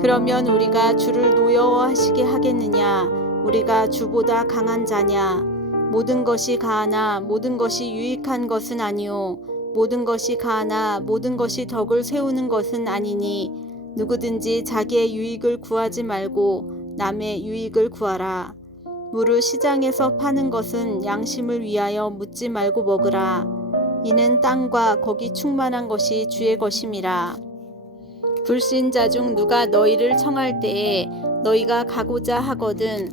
그러면 우리가 주를 노여워하시게 하겠느냐. 우리가 주보다 강한 자냐. 모든 것이 가하나 모든 것이 유익한 것은 아니요 모든 것이 가하나 모든 것이 덕을 세우는 것은 아니니 누구든지 자기의 유익을 구하지 말고 남의 유익을 구하라. 무릇 시장에서 파는 것은 양심을 위하여 묻지 말고 먹으라. 이는 땅과 거기 충만한 것이 주의 것임이라. 불신자 중 누가 너희를 청할 때에 너희가 가고자 하거든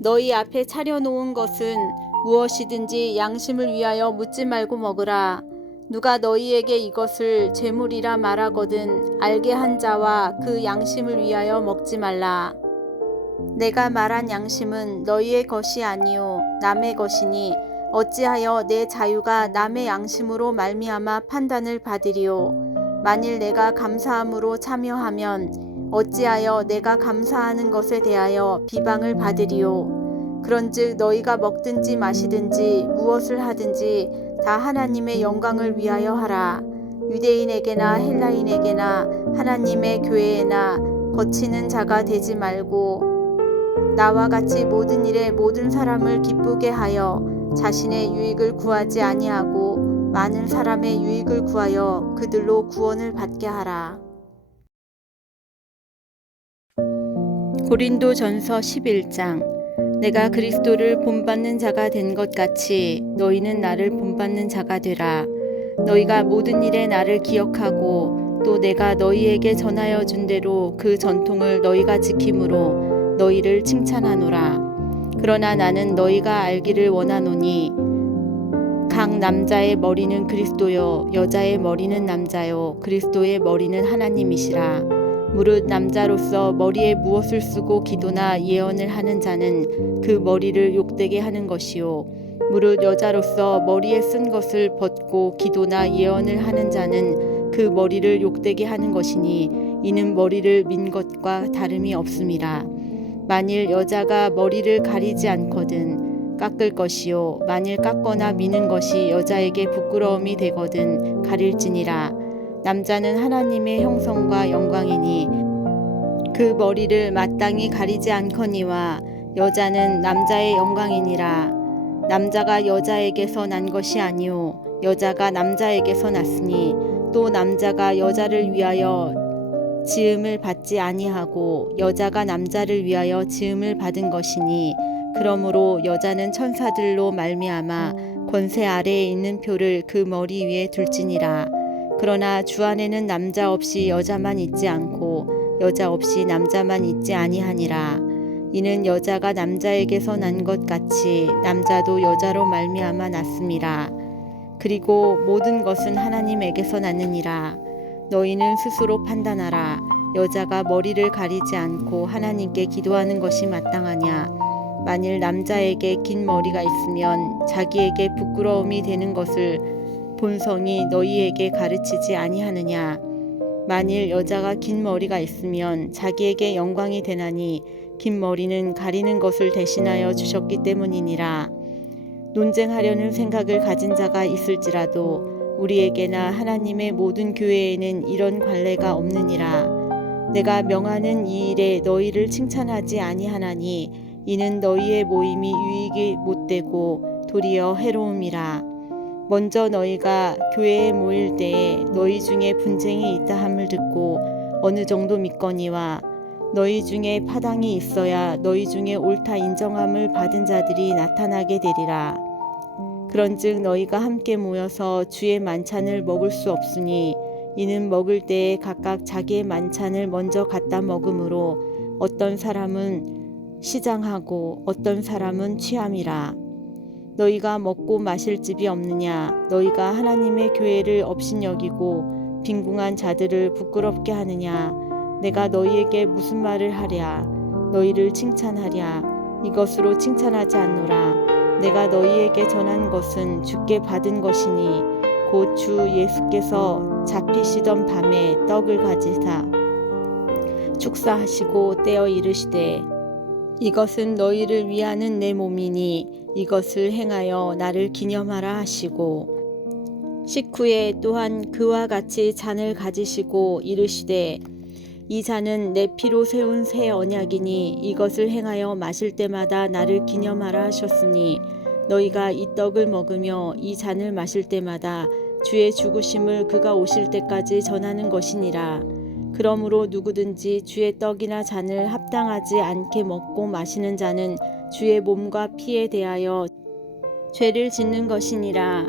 너희 앞에 차려놓은 것은 무엇이든지 양심을 위하여 묻지 말고 먹으라. 누가 너희에게 이것을 제물이라 말하거든 알게 한 자와 그 양심을 위하여 먹지 말라. 내가 말한 양심은 너희의 것이 아니요 남의 것이니 어찌하여 내 자유가 남의 양심으로 말미암아 판단을 받으리요. 만일 내가 감사함으로 참여하면 어찌하여 내가 감사하는 것에 대하여 비방을 받으리요. 그런즉 너희가 먹든지 마시든지 무엇을 하든지 다 하나님의 영광을 위하여 하라. 유대인에게나 헬라인에게나 하나님의 교회에나 거치는 자가 되지 말고 나와 같이 모든 일에 모든 사람을 기쁘게 하여 자신의 유익을 구하지 아니하고 많은 사람의 유익을 구하여 그들로 구원을 받게 하라. 고린도전서 11장. 내가 그리스도를 본받는 자가 된 것 같이 너희는 나를 본받는 자가 되라. 너희가 모든 일에 나를 기억하고 또 내가 너희에게 전하여 준 대로 그 전통을 너희가 지킴으로 너희를 칭찬하노라. 그러나 나는 너희가 알기를 원하노니 각 남자의 머리는 그리스도요 여자의 머리는 남자요 그리스도의 머리는 하나님이시라. 무릇 남자로서 머리에 무엇을 쓰고 기도나 예언을 하는 자는 그 머리를 욕되게 하는 것이요 무릇 여자로서 머리에 쓴 것을 벗고 기도나 예언을 하는 자는 그 머리를 욕되게 하는 것이니 이는 머리를 민 것과 다름이 없음이라. 만일 여자가 머리를 가리지 않거든 깎을 것이요 만일 깎거나 미는 것이 여자에게 부끄러움이 되거든 가릴지니라. 남자는 하나님의 형성과 영광이니 그 머리를 마땅히 가리지 않거니와 여자는 남자의 영광이니라. 남자가 여자에게서 난 것이 아니요 여자가 남자에게서 났으니 또 남자가 여자를 위하여 지음을 받지 아니하고 여자가 남자를 위하여 지음을 받은 것이니 그러므로 여자는 천사들로 말미암아 권세 아래에 있는 표를 그 머리 위에 둘지니라. 그러나 주 안에는 남자 없이 여자만 있지 않고 여자 없이 남자만 있지 아니하니라. 이는 여자가 남자에게서 난 것 같이 남자도 여자로 말미암아 났음이라. 그리고 모든 것은 하나님에게서 났느니라. 너희는 스스로 판단하라. 여자가 머리를 가리지 않고 하나님께 기도하는 것이 마땅하냐. 만일 남자에게 긴 머리가 있으면 자기에게 부끄러움이 되는 것을 본성이 너희에게 가르치지 아니하느냐. 만일 여자가 긴 머리가 있으면 자기에게 영광이 되나니 긴 머리는 가리는 것을 대신하여 주셨기 때문이니라. 논쟁하려는 생각을 가진 자가 있을지라도 우리에게나 하나님의 모든 교회에는 이런 관례가 없느니라. 내가 명하는 이 일에 너희를 칭찬하지 아니하나니 이는 너희의 모임이 유익이 못되고 도리어 해로움이라. 먼저 너희가 교회에 모일 때에 너희 중에 분쟁이 있다 함을 듣고 어느 정도 믿거니와 너희 중에 파당이 있어야 너희 중에 옳다 인정함을 받은 자들이 나타나게 되리라. 그런즉 너희가 함께 모여서 주의 만찬을 먹을 수 없으니 이는 먹을 때에 각각 자기의 만찬을 먼저 갖다 먹으므로 어떤 사람은 시장하고 어떤 사람은 취함이라. 너희가 먹고 마실 집이 없느냐. 너희가 하나님의 교회를 업신여기고 빈궁한 자들을 부끄럽게 하느냐. 내가 너희에게 무슨 말을 하랴. 너희를 칭찬하랴. 이것으로 칭찬하지 않노라. 내가 너희에게 전한 것은 주께 받은 것이니 곧 주 예수께서 잡히시던 밤에 떡을 가지사 축사하시고 떼어 이르시되 이것은 너희를 위하는 내 몸이니 이것을 행하여 나를 기념하라 하시고 식후에 또한 그와 같이 잔을 가지시고 이르시되 이 잔은 내 피로 세운 새 언약이니 이것을 행하여 마실 때마다 나를 기념하라 하셨으니 너희가 이 떡을 먹으며 이 잔을 마실 때마다 주의 죽으심을 그가 오실 때까지 전하는 것이니라. 그러므로 누구든지 주의 떡이나 잔을 합당하지 않게 먹고 마시는 자는 주의 몸과 피에 대하여 죄를 짓는 것이니라.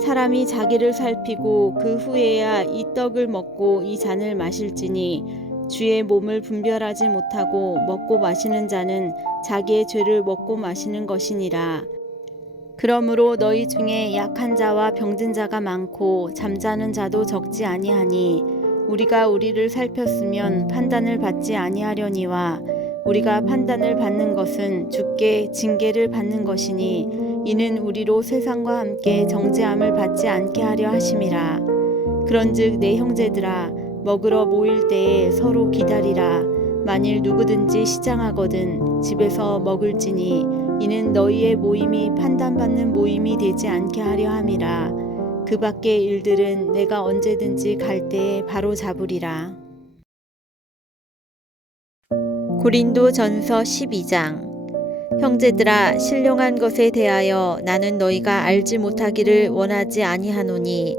사람이 자기를 살피고 그 후에야 이 떡을 먹고 이 잔을 마실지니 주의 몸을 분별하지 못하고 먹고 마시는 자는 자기의 죄를 먹고 마시는 것이니라. 그러므로 너희 중에 약한 자와 병든 자가 많고 잠자는 자도 적지 아니하니 우리가 우리를 살폈으면 판단을 받지 아니하려니와 우리가 판단을 받는 것은 주께 징계를 받는 것이니 이는 우리로 세상과 함께 정죄함을 받지 않게 하려 하심이라. 그런즉 내 형제들아 먹으러 모일 때에 서로 기다리라. 만일 누구든지 시장하거든 집에서 먹을지니 이는 너희의 모임이 판단받는 모임이 되지 않게 하려 함이라. 그 밖의 일들은 내가 언제든지 갈 때에 바로 잡으리라. 고린도전서 12장. 형제들아 신령한 것에 대하여 나는 너희가 알지 못하기를 원하지 아니하노니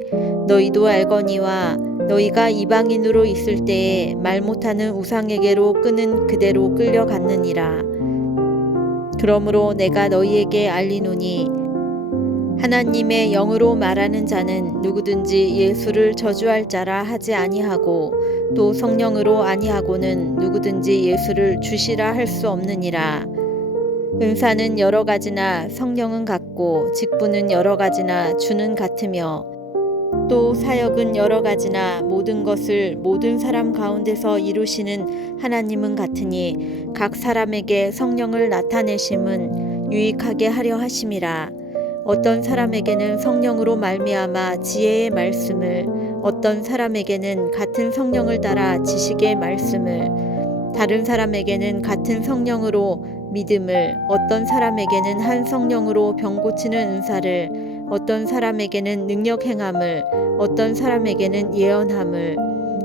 너희도 알거니와 너희가 이방인으로 있을 때에 말 못하는 우상에게로 끄는 그대로 끌려갔느니라. 그러므로 내가 너희에게 알리노니 하나님의 영으로 말하는 자는 누구든지 예수를 저주할 자라 하지 아니하고 또 성령으로 아니하고는 누구든지 예수를 주시라 할 수 없느니라. 은사는 여러 가지나 성령은 같고 직분은 여러 가지나 주는 같으며 또 사역은 여러 가지나 모든 것을 모든 사람 가운데서 이루시는 하나님은 같으니 각 사람에게 성령을 나타내심은 유익하게 하려 하심이라. 어떤 사람에게는 성령으로 말미암아 지혜의 말씀을, 어떤 사람에게는 같은 성령을 따라 지식의 말씀을, 다른 사람에게는 같은 성령으로 믿음을, 어떤 사람에게는 한 성령으로 병 고치는 은사를, 어떤 사람에게는 능력 행함을, 어떤 사람에게는 예언함을,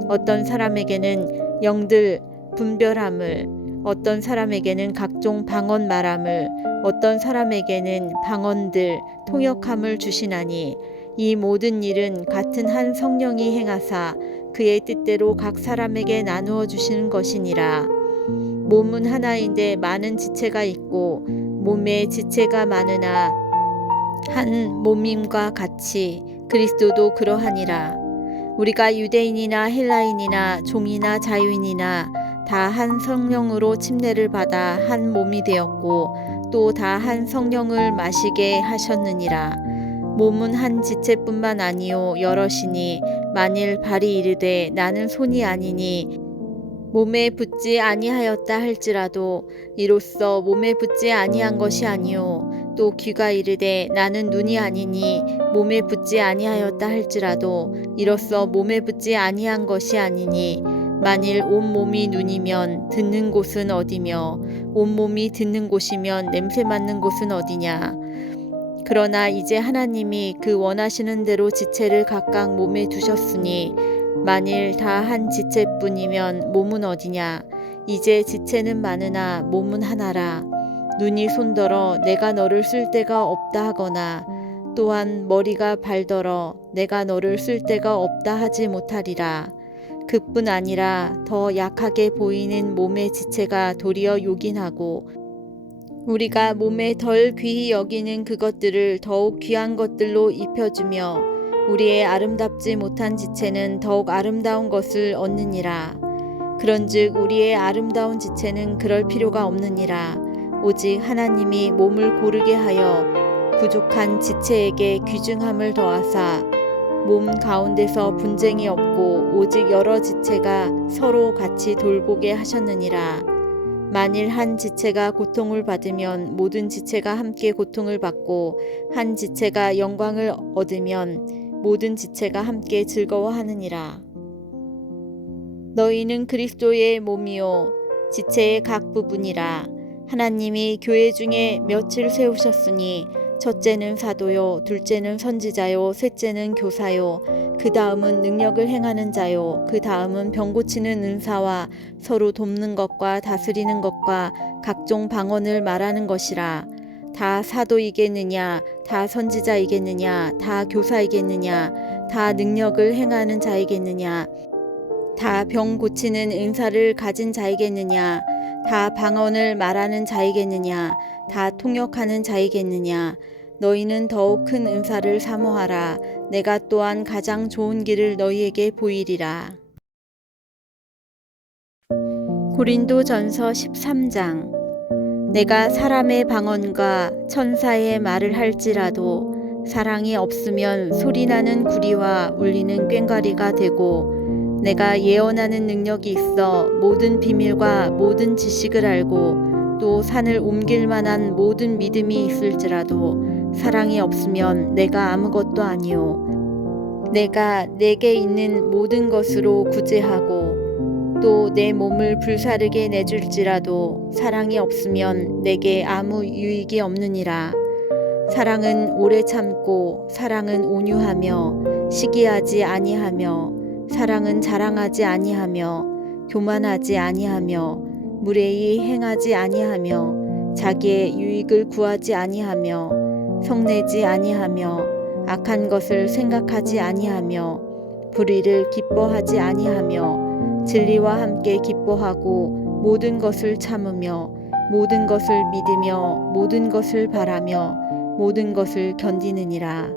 어떤 사람에게는 영들 분별함을, 어떤 사람에게는 각종 방언 말함을, 어떤 사람에게는 방언들 통역함을 주시나니 이 모든 일은 같은 한 성령이 행하사 그의 뜻대로 각 사람에게 나누어 주시는 것이니라. 몸은 하나인데 많은 지체가 있고 몸에 지체가 많으나 한 몸임과 같이 그리스도도 그러하니라. 우리가 유대인이나 헬라인이나 종이나 자유인이나 다 한 성령으로 침례를 받아 한 몸이 되었고 또 다 한 성령을 마시게 하셨느니라. 몸은 한 지체뿐만 아니요 여럿이니 만일 발이 이르되 나는 손이 아니니 몸에 붙지 아니하였다 할지라도 이로써 몸에 붙지 아니한 것이 아니요 또 귀가 이르되 나는 눈이 아니니 몸에 붙지 아니하였다 할지라도 이로써 몸에 붙지 아니한 것이 아니니 만일 온 몸이 눈이면 듣는 곳은 어디며 온 몸이 듣는 곳이면 냄새 맡는 곳은 어디냐. 그러나 이제 하나님이 그 원하시는 대로 지체를 각각 몸에 두셨으니 만일 다 한 지체뿐이면 몸은 어디냐. 이제 지체는 많으나 몸은 하나라. 눈이 손더러 내가 너를 쓸 데가 없다 하거나 또한 머리가 발더러 내가 너를 쓸 데가 없다 하지 못하리라. 그뿐 아니라 더 약하게 보이는 몸의 지체가 도리어 요긴하고 우리가 몸에 덜 귀히 여기는 그것들을 더욱 귀한 것들로 입혀주며 우리의 아름답지 못한 지체는 더욱 아름다운 것을 얻느니라. 그런즉 우리의 아름다운 지체는 그럴 필요가 없느니라. 오직 하나님이 몸을 고르게 하여 부족한 지체에게 귀중함을 더하사 몸 가운데서 분쟁이 없고 오직 여러 지체가 서로 같이 돌보게 하셨느니라. 만일 한 지체가 고통을 받으면 모든 지체가 함께 고통을 받고 한 지체가 영광을 얻으면 모든 지체가 함께 즐거워하느니라. 너희는 그리스도의 몸이요 지체의 각 부분이라. 하나님이 교회 중에 몇을 세우셨으니 첫째는 사도요 둘째는 선지자요 셋째는 교사요 그 다음은 능력을 행하는 자요 그 다음은 병 고치는 은사와 서로 돕는 것과 다스리는 것과 각종 방언을 말하는 것이라. 다 사도이겠느냐 다 선지자이겠느냐 다 교사이겠느냐 다 능력을 행하는 자이겠느냐 다 병 고치는 은사를 가진 자이겠느냐 다 방언을 말하는 자이겠느냐 다 통역하는 자이겠느냐. 너희는 더욱 큰 은사를 사모하라. 내가 또한 가장 좋은 길을 너희에게 보이리라. 고린도전서 13장. 내가 사람의 방언과 천사의 말을 할지라도 사랑이 없으면 소리나는 구리와 울리는 꽹과리가 되고 내가 예언하는 능력이 있어 모든 비밀과 모든 지식을 알고 또 산을 옮길 만한 모든 믿음이 있을지라도 사랑이 없으면 내가 아무것도 아니요. 내가 내게 있는 모든 것으로 구제하고 또 내 몸을 불사르게 내줄지라도 사랑이 없으면 내게 아무 유익이 없느니라. 사랑은 오래 참고 사랑은 온유하며 시기하지 아니하며 사랑은 자랑하지 아니하며 교만하지 아니하며 무례히 행하지 아니하며 자기의 유익을 구하지 아니하며 성내지 아니하며 악한 것을 생각하지 아니하며 불의를 기뻐하지 아니하며 진리와 함께 기뻐하고 모든 것을 참으며 모든 것을 믿으며 모든 것을 바라며 모든 것을 견디느니라.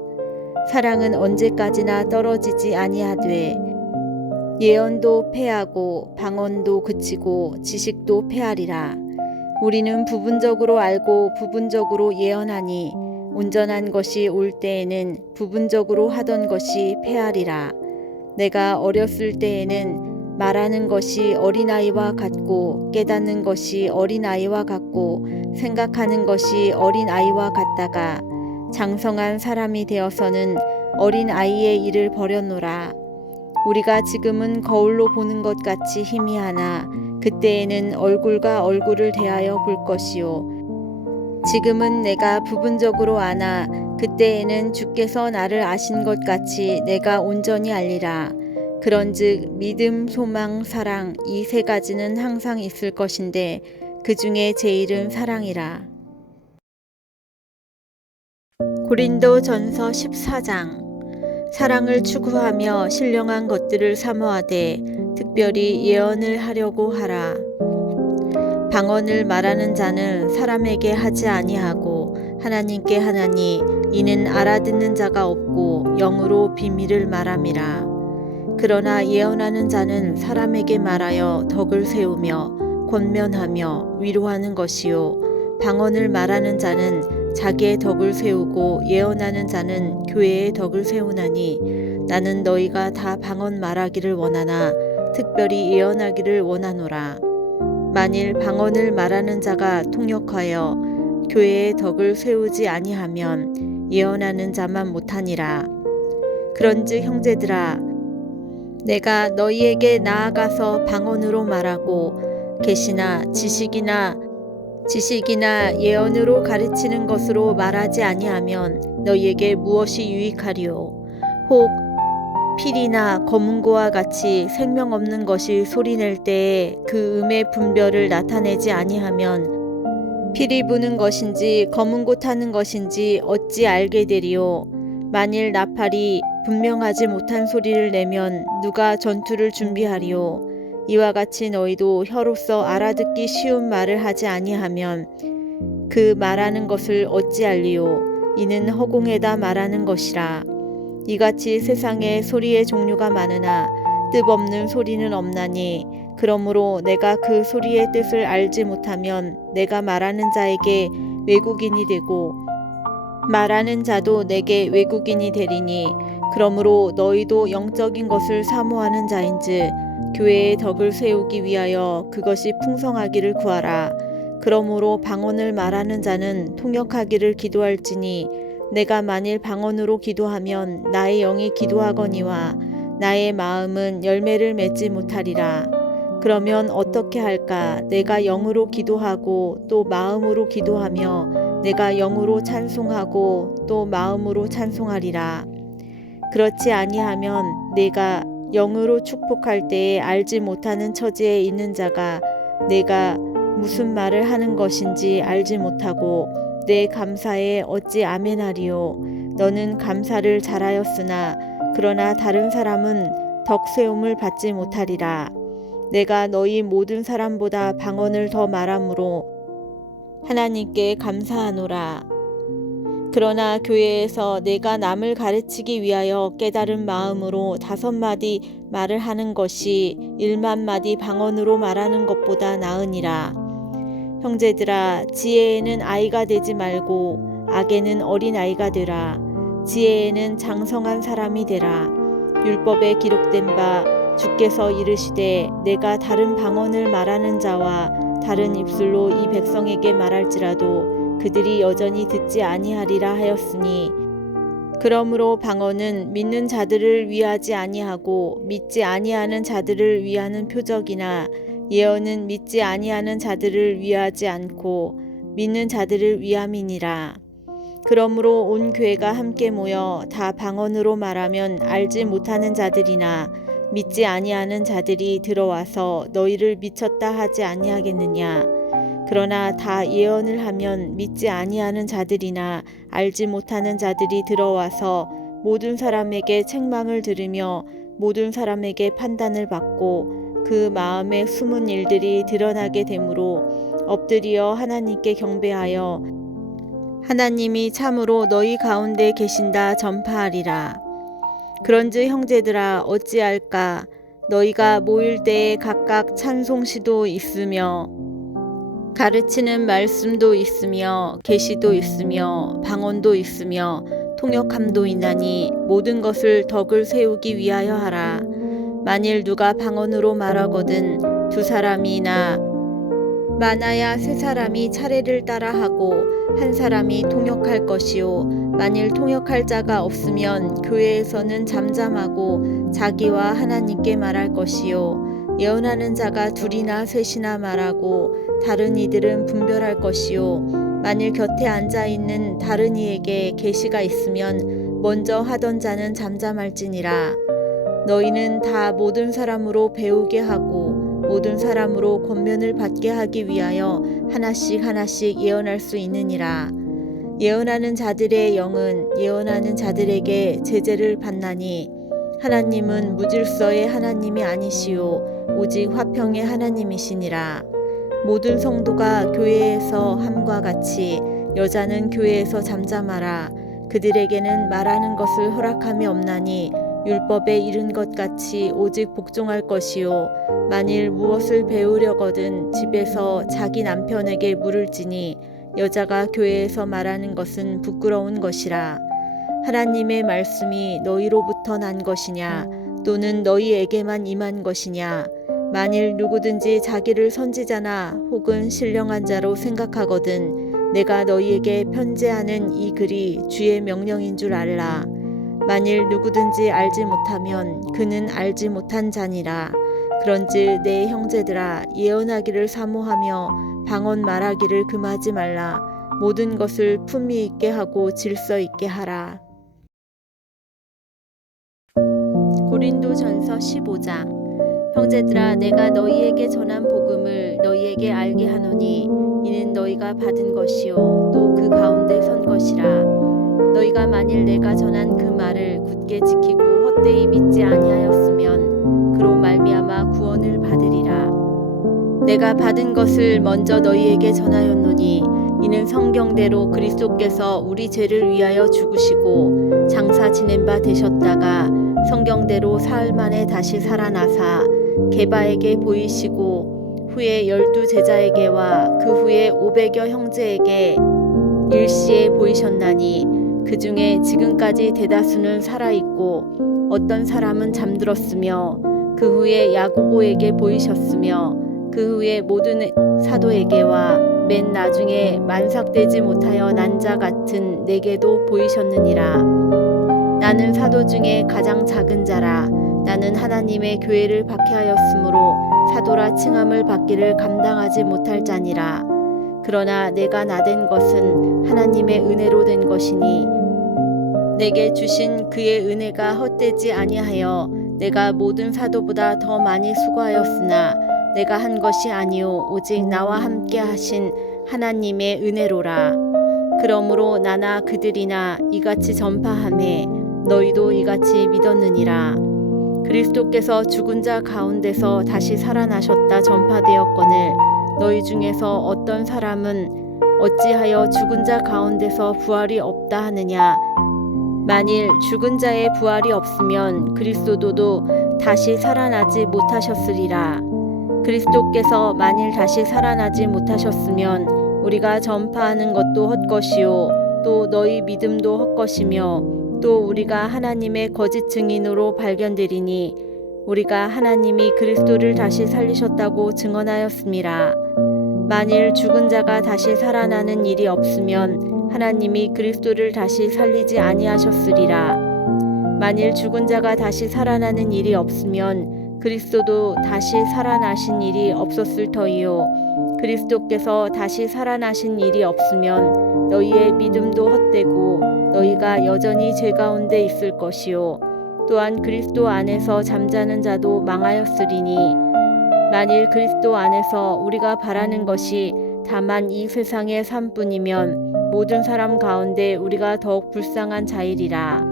사랑은 언제까지나 떨어지지 아니하되 예언도 패하고 방언도 그치고 지식도 패하리라. 우리는 부분적으로 알고 부분적으로 예언하니 온전한 것이 올 때에는 부분적으로 하던 것이 패하리라. 내가 어렸을 때에는 말하는 것이 어린아이와 같고 깨닫는 것이 어린아이와 같고 생각하는 것이 어린아이와 같다가 장성한 사람이 되어서는 어린아이의 일을 버렸노라. 우리가 지금은 거울로 보는 것 같이 희미하나 그때에는 얼굴과 얼굴을 대하여 볼 것이요. 지금은 내가 부분적으로 아나 그때에는 주께서 나를 아신 것 같이 내가 온전히 알리라. 그런즉 믿음, 소망, 사랑 이 세 가지는 항상 있을 것인데 그 중에 제일은 사랑이라. 고린도전서 14장. 사랑을 추구하며 신령한 것들을 사모하되 특별히 예언을 하려고 하라. 방언을 말하는 자는 사람에게 하지 아니하고 하나님께 하나니 이는 알아듣는 자가 없고 영으로 비밀을 말함이라. 그러나 예언하는 자는 사람에게 말하여 덕을 세우며 권면하며 위로하는 것이요 방언을 말하는 자는 자기의 덕을 세우고 예언하는 자는 교회의 덕을 세우나니 나는 너희가 다 방언 말하기를 원하나 특별히 예언하기를 원하노라. 만일 방언을 말하는 자가 통역하여 교회의 덕을 세우지 아니하면 예언하는 자만 못하니라. 그런즉 형제들아 내가 너희에게 나아가서 방언으로 말하고 계시나 지식이나 예언으로 가르치는 것으로 말하지 아니하면 너희에게 무엇이 유익하리요. 혹 필이나 검은고와 같이 생명 없는 것이 소리낼 때에 그 음의 분별을 나타내지 아니하면 필이 부는 것인지 검은고 타는 것인지 어찌 알게 되리요. 만일 나팔이 분명하지 못한 소리를 내면 누가 전투를 준비하리요. 이와 같이 너희도 혀로서 알아듣기 쉬운 말을 하지 아니하면 그 말하는 것을 어찌 알리요. 이는 허공에다 말하는 것이라. 이같이 세상에 소리의 종류가 많으나 뜻없는 소리는 없나니 그러므로 내가 그 소리의 뜻을 알지 못하면 내가 말하는 자에게 외국인이 되고 말하는 자도 내게 외국인이 되리니 그러므로 너희도 영적인 것을 사모하는 자인즉 교회의 덕을 세우기 위하여 그것이 풍성하기를 구하라. 그러므로 방언을 말하는 자는 통역하기를 기도할지니 내가 만일 방언으로 기도하면 나의 영이 기도하거니와 나의 마음은 열매를 맺지 못하리라. 그러면 어떻게 할까? 내가 영으로 기도하고 또 마음으로 기도하며 내가 영으로 찬송하고 또 마음으로 찬송하리라. 그렇지 아니하면 내가 영으로 축복할 때에 알지 못하는 처지에 있는 자가 내가 무슨 말을 하는 것인지 알지 못하고 내 감사에 어찌 아멘하리요. 너는 감사를 잘하였으나 그러나 다른 사람은 덕 세움을 받지 못하리라. 내가 너희 모든 사람보다 방언을 더 말함으로 하나님께 감사하노라. 그러나 교회에서 내가 남을 가르치기 위하여 깨달은 마음으로 5마디 말을 하는 것이 100,000마디 방언으로 말하는 것보다 나으니라. 형제들아 지혜에는 아이가 되지 말고 악에는 어린아이가 되라. 지혜에는 장성한 사람이 되라. 율법에 기록된 바 주께서 이르시되 내가 다른 방언을 말하는 자와 다른 입술로 이 백성에게 말할지라도 그들이 여전히 듣지 아니하리라 하였으니 그러므로 방언은 믿는 자들을 위하지 아니하고 믿지 아니하는 자들을 위하는 표적이나 예언은 믿지 아니하는 자들을 위하지 않고 믿는 자들을 위함이니라. 그러므로 온 교회가 함께 모여 다 방언으로 말하면 알지 못하는 자들이나 믿지 아니하는 자들이 들어와서 너희를 미쳤다 하지 아니하겠느냐. 그러나 다 예언을 하면 믿지 아니하는 자들이나 알지 못하는 자들이 들어와서 모든 사람에게 책망을 들으며 모든 사람에게 판단을 받고 그 마음의 숨은 일들이 드러나게 되므로 엎드려 하나님께 경배하여 하나님이 참으로 너희 가운데 계신다 전파하리라. 그런즉 형제들아 어찌할까? 너희가 모일 때에 각각 찬송시도 있으며 가르치는 말씀도 있으며 계시도 있으며 방언도 있으며 통역함도 있나니 모든 것을 덕을 세우기 위하여 하라. 만일 누가 방언으로 말하거든 2사람이나 많아야 3사람이 차례를 따라 하고 1사람이 통역할 것이요 만일 통역할 자가 없으면 교회에서는 잠잠하고 자기와 하나님께 말할 것이요 예언하는 자가 2이나 3이나 말하고 다른 이들은 분별할 것이요 만일 곁에 앉아 있는 다른 이에게 계시가 있으면 먼저 하던 자는 잠잠할지니라. 너희는 다 모든 사람으로 배우게 하고 모든 사람으로 권면을 받게 하기 위하여 하나씩 하나씩 예언할 수 있느니라. 예언하는 자들의 영은 예언하는 자들에게 제재를 받나니 하나님은 무질서의 하나님이 아니시오 오직 화평의 하나님이시니라. 모든 성도가 교회에서 함과 같이 여자는 교회에서 잠잠하라. 그들에게는 말하는 것을 허락함이 없나니 율법에 이른 것 같이 오직 복종할 것이요 만일 무엇을 배우려거든 집에서 자기 남편에게 물을지니 여자가 교회에서 말하는 것은 부끄러운 것이라. 하나님의 말씀이 너희로부터 난 것이냐 또는 너희에게만 임한 것이냐. 만일 누구든지 자기를 선지자나 혹은 신령한 자로 생각하거든 내가 너희에게 편지하는 이 글이 주의 명령인 줄 알라. 만일 누구든지 알지 못하면 그는 알지 못한 자니라. 그런즉 내 형제들아 예언하기를 사모하며 방언 말하기를 금하지 말라. 모든 것을 품위 있게 하고 질서 있게 하라. 고린도전서 15장. 형제들아 내가 너희에게 전한 복음을 너희에게 알게 하노니 이는 너희가 받은 것이요 또 그 가운데 선 것이라. 너희가 만일 내가 전한 그 말을 굳게 지키고 헛되이 믿지 아니하였으면 그로 말미암아 구원을 받으리라. 내가 받은 것을 먼저 너희에게 전하였노니 이는 성경대로 그리스도께서 우리 죄를 위하여 죽으시고 장사 지낸 바 되셨다가 성경대로 사흘 만에 다시 살아나사 게바에게 보이시고 후에 12 제자에게와 그 후에 500여 형제에게 일시에 보이셨나니 그 중에 지금까지 대다수는 살아있고 어떤 사람은 잠들었으며 그 후에 야고보에게 보이셨으며 그 후에 모든 사도에게와 맨 나중에 만삭되지 못하여 난 자 같은 내게도 보이셨느니라. 나는 사도 중에 가장 작은 자라. 나는 하나님의 교회를 박해하였으므로 사도라 칭함을 받기를 감당하지 못할 자니라. 그러나 내가 나된 것은 하나님의 은혜로 된 것이니 내게 주신 그의 은혜가 헛되지 아니하여 내가 모든 사도보다 더 많이 수고하였으나 내가 한 것이 아니요 오직 나와 함께 하신 하나님의 은혜로라. 그러므로 나나 그들이나 이같이 전파하매 너희도 이같이 믿었느니라. 그리스도께서 죽은 자 가운데서 다시 살아나셨다 전파되었거늘 너희 중에서 어떤 사람은 어찌하여 죽은 자 가운데서 부활이 없다 하느냐. 만일 죽은 자의 부활이 없으면 그리스도도 다시 살아나지 못하셨으리라. 그리스도께서 만일 다시 살아나지 못하셨으면 우리가 전파하는 것도 헛것이요 또 너희 믿음도 헛것이며 또 우리가 하나님의 거짓 증인으로 발견되리니 우리가 하나님이 그리스도를 다시 살리셨다고 증언하였음이라. 만일 죽은 자가 다시 살아나는 일이 없으면 하나님이 그리스도를 다시 살리지 아니하셨으리라. 만일 죽은 자가 다시 살아나는 일이 없으면 그리스도도 다시 살아나신 일이 없었을 터이요 그리스도께서 다시 살아나신 일이 없으면 너희의 믿음도 헛되고 너희가 여전히 죄 가운데 있을 것이요 또한 그리스도 안에서 잠자는 자도 망하였으리니 만일 그리스도 안에서 우리가 바라는 것이 다만 이 세상의 삶뿐이면 모든 사람 가운데 우리가 더욱 불쌍한 자이리라.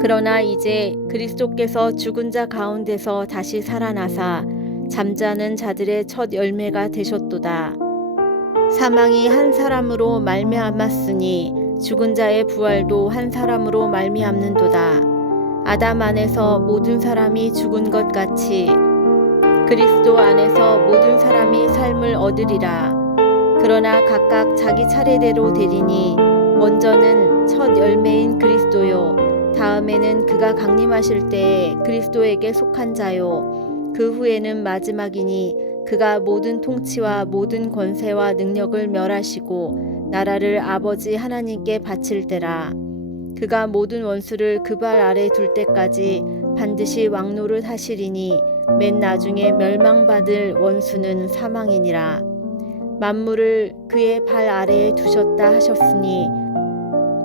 그러나 이제 그리스도께서 죽은 자 가운데서 다시 살아나사 잠자는 자들의 첫 열매가 되셨도다. 사망이 한 사람으로 말미암았으니 죽은 자의 부활도 한 사람으로 말미암는도다. 아담 안에서 모든 사람이 죽은 것 같이 그리스도 안에서 모든 사람이 삶을 얻으리라. 그러나 각각 자기 차례대로 되리니 먼저는 첫 열매인 그리스도요 다음에는 그가 강림하실 때에 그리스도에게 속한 자요 그 후에는 마지막이니 그가 모든 통치와 모든 권세와 능력을 멸하시고 나라를 아버지 하나님께 바칠 때라. 그가 모든 원수를 그 발 아래 둘 때까지 반드시 왕노릇 하시리니 맨 나중에 멸망받을 원수는 사망이니라. 만물을 그의 발 아래에 두셨다 하셨으니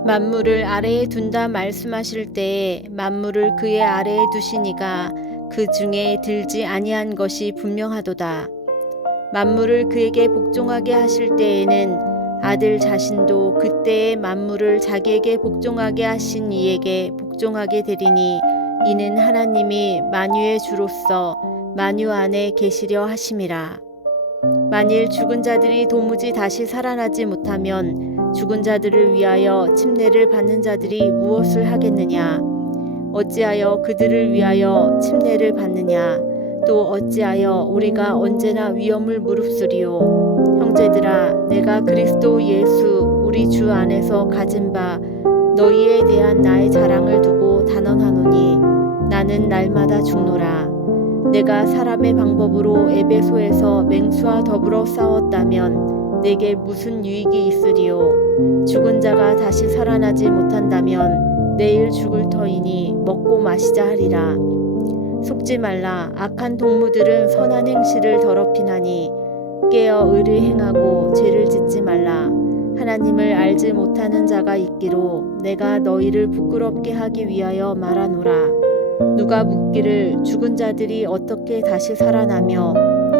만물을 아래에 둔다 말씀하실 때에 만물을 그의 아래에 두시니가 그 중에 들지 아니한 것이 분명하도다. 만물을 그에게 복종하게 하실 때에는 아들 자신도 그때의 만물을 자기에게 복종하게 하신 이에게 복종하게 되리니 이는 하나님이 만유의 주로서 만유 안에 계시려 하심이라. 만일 죽은 자들이 도무지 다시 살아나지 못하면 죽은 자들을 위하여 침례를 받는 자들이 무엇을 하겠느냐? 어찌하여 그들을 위하여 침례를 받느냐? 또 어찌하여 우리가 언제나 위험을 무릅쓰리요? 형제들아, 내가 그리스도 예수 우리 주 안에서 가진 바 너희에 대한 나의 자랑을 두고 단언하노니 나는 날마다 죽노라. 내가 사람의 방법으로 에베소에서 맹수와 더불어 싸웠다면 내게 무슨 유익이 있으리요? 죽은 자가 다시 살아나지 못한다면 내일 죽을 터이니 먹고 마시자 하리라. 속지 말라. 악한 동무들은 선한 행실을 더럽히나니 깨어 의를 행하고 죄를 짓지 말라. 하나님을 알지 못하는 자가 있기로 내가 너희를 부끄럽게 하기 위하여 말하노라. 누가 묻기를 죽은 자들이 어떻게 다시 살아나며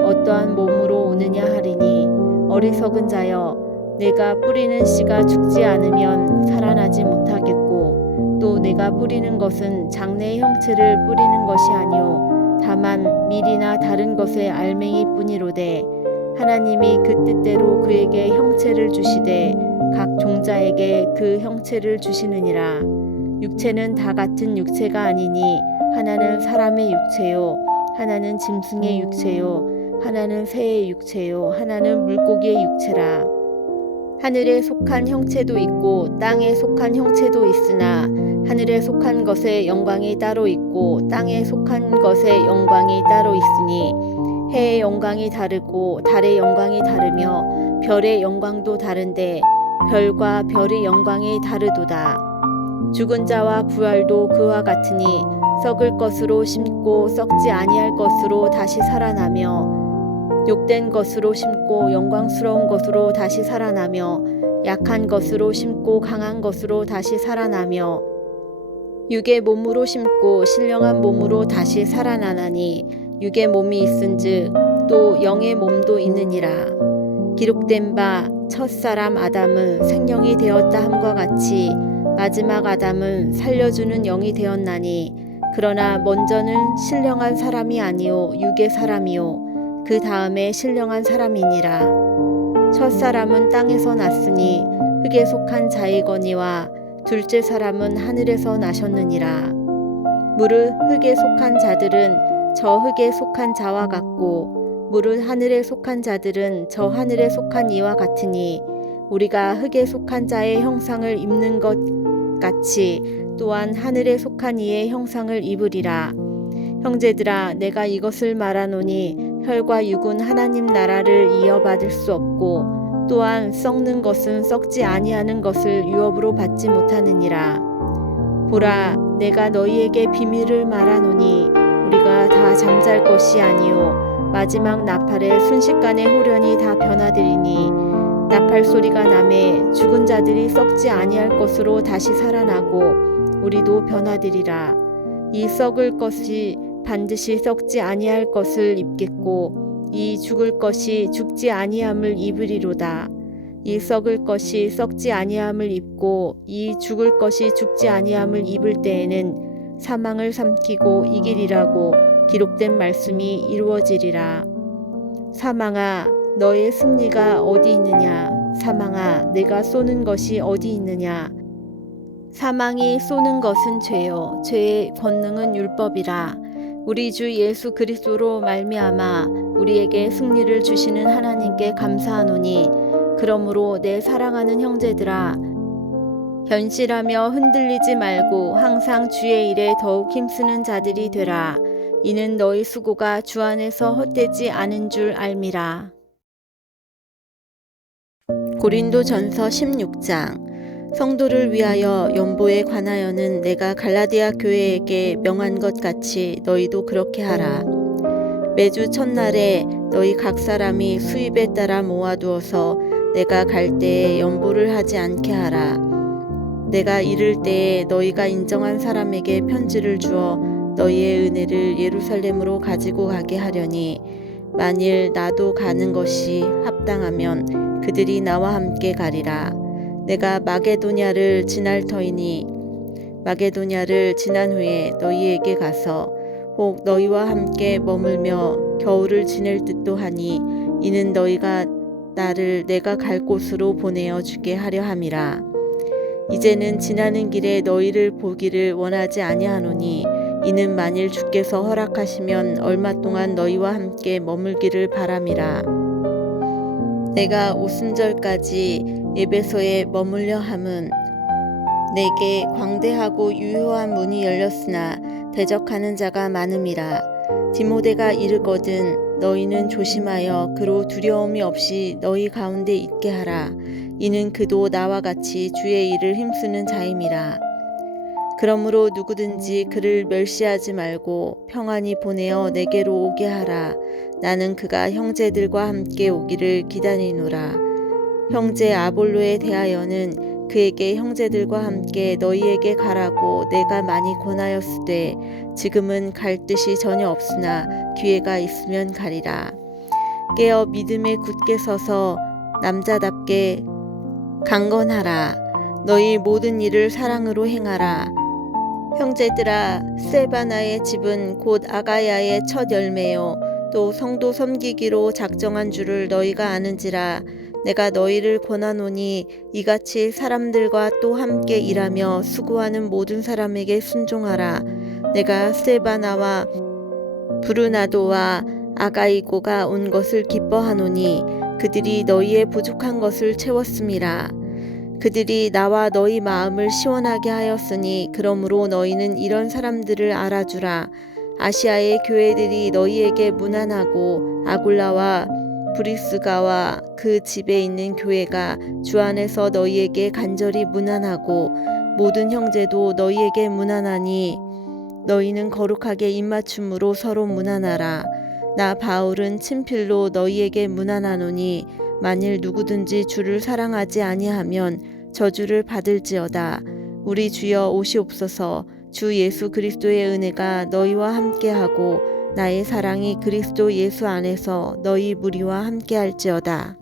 어떠한 몸으로 오느냐 하리니 어리석은 자여, 내가 뿌리는 씨가 죽지 않으면 살아나지 못하겠고 또 내가 뿌리는 것은 장래의 형체를 뿌리는 것이 아니오 다만 밀이나 다른 것의 알맹이뿐이로되 하나님이 그 뜻대로 그에게 형체를 주시되 각 종자에게 그 형체를 주시느니라. 육체는 다 같은 육체가 아니니 하나는 사람의 육체요, 하나는 짐승의 육체요, 하나는 새의 육체요, 하나는 물고기의 육체라. 하늘에 속한 형체도 있고 땅에 속한 형체도 있으나 하늘에 속한 것의 영광이 따로 있고 땅에 속한 것의 영광이 따로 있으니 해의 영광이 다르고 달의 영광이 다르며 별의 영광도 다른데 별과 별의 영광이 다르도다. 죽은 자와 부활도 그와 같으니 썩을 것으로 심고 썩지 아니할 것으로 다시 살아나며 욕된 것으로 심고 영광스러운 것으로 다시 살아나며 약한 것으로 심고 강한 것으로 다시 살아나며 육의 몸으로 심고 신령한 몸으로 다시 살아나나니 육의 몸이 있은즉 또 영의 몸도 있느니라. 기록된 바 첫사람 아담은 생명이 되었다 함과 같이 마지막 아담은 살려주는 영이 되었나니 그러나 먼저는 신령한 사람이 아니요 육의 사람이요 그 다음에 신령한 사람이니라. 첫사람은 땅에서 났으니 흙에 속한 자이거니와 둘째 사람은 하늘에서 나셨느니라. 무릇 흙에 속한 자들은 저 흙에 속한 자와 같고 무릇 하늘에 속한 자들은 저 하늘에 속한 이와 같으니 우리가 흙에 속한 자의 형상을 입는 것 같이 또한 하늘에 속한 이의 형상을 입으리라. 형제들아, 내가 이것을 말하노니 혈과 육은 하나님 나라를 이어받을 수 없고 또한 썩는 것은 썩지 아니하는 것을 유업으로 받지 못하느니라. 보라, 내가 너희에게 비밀을 말하노니 우리가 다 잠잘 것이 아니요 마지막 나팔에 순식간에 호련히 다 변화되리니 나팔 소리가 나매 죽은 자들이 썩지 아니할 것으로 다시 살아나고 우리도 변화되리라. 이 썩을 것이 반드시 썩지 아니할 것을 입겠고 이 죽을 것이 죽지 아니함을 입으리로다. 이 썩을 것이 썩지 아니함을 입고 이 죽을 것이 죽지 아니함을 입을 때에는 사망을 삼키고 이기리라고 기록된 말씀이 이루어지리라. 사망아, 너의 승리가 어디 있느냐? 사망아, 내가 쏘는 것이 어디 있느냐? 사망이 쏘는 것은 죄요 죄의 권능은 율법이라. 우리 주 예수 그리스도로 말미암아 우리에게 승리를 주시는 하나님께 감사하노니 그러므로 내 사랑하는 형제들아, 견실하며 흔들리지 말고 항상 주의 일에 더욱 힘쓰는 자들이 되라. 이는 너희 수고가 주 안에서 헛되지 않은 줄 알미라. 고린도전서 16장. 성도를 위하여 연보에 관하여는 내가 갈라디아 교회에게 명한 것 같이 너희도 그렇게 하라. 매주 첫날에 너희 각 사람이 수입에 따라 모아두어서 내가 갈 때에 연보를 하지 않게 하라. 내가 이를 때에 너희가 인정한 사람에게 편지를 주어 너희의 은혜를 예루살렘으로 가지고 가게 하려니 만일 나도 가는 것이 합당하면 그들이 나와 함께 가리라. 내가 마게도냐를 지날 터이니 마게도냐를 지난 후에 너희에게 가서 혹 너희와 함께 머물며 겨울을 지낼 듯도 하니 이는 너희가 나를 내가 갈 곳으로 보내어 주게 하려 함이라. 이제는 지나는 길에 너희를 보기를 원하지 아니하노니 이는 만일 주께서 허락하시면 얼마 동안 너희와 함께 머물기를 바람이라. 내가 오순절까지 에베소에 머물려 함은 내게 광대하고 유효한 문이 열렸으나 대적하는 자가 많음이라. 디모데가 이르거든 너희는 조심하여 그로 두려움이 없이 너희 가운데 있게 하라. 이는 그도 나와 같이 주의 일을 힘쓰는 자임이라. 그러므로 누구든지 그를 멸시하지 말고 평안히 보내어 내게로 오게 하라. 나는 그가 형제들과 함께 오기를 기다리노라. 형제 아볼로에 대하여는 그에게 형제들과 함께 너희에게 가라고 내가 많이 권하였으되 지금은 갈 뜻이 전혀 없으나 기회가 있으면 가리라. 깨어 믿음에 굳게 서서 남자답게 강건하라. 너희 모든 일을 사랑으로 행하라. 형제들아, 스데바나의 집은 곧 아가야의 첫 열매요 또 성도 섬기기로 작정한 줄을 너희가 아는지라. 내가 너희를 권하노니 이같이 사람들과 또 함께 일하며 수고하는 모든 사람에게 순종하라. 내가 스데바나와 브루나도와 아가이고가 온 것을 기뻐하노니 그들이 너희의 부족한 것을 채웠음이라. 그들이 나와 너희 마음을 시원하게 하였으니 그러므로 너희는 이런 사람들을 알아주라. 아시아의 교회들이 너희에게 문안하고 아굴라와 브리스가와 그 집에 있는 교회가 주 안에서 너희에게 간절히 문안하고 모든 형제도 너희에게 문안하니 너희는 거룩하게 입맞춤으로 서로 문안하라. 나 바울은 친필로 너희에게 문안하노니 만일 누구든지 주를 사랑하지 아니하면 저주를 받을지어다. 우리 주여 오시옵소서. 주 예수 그리스도의 은혜가 너희와 함께하고 나의 사랑이 그리스도 예수 안에서 너희 무리와 함께할지어다.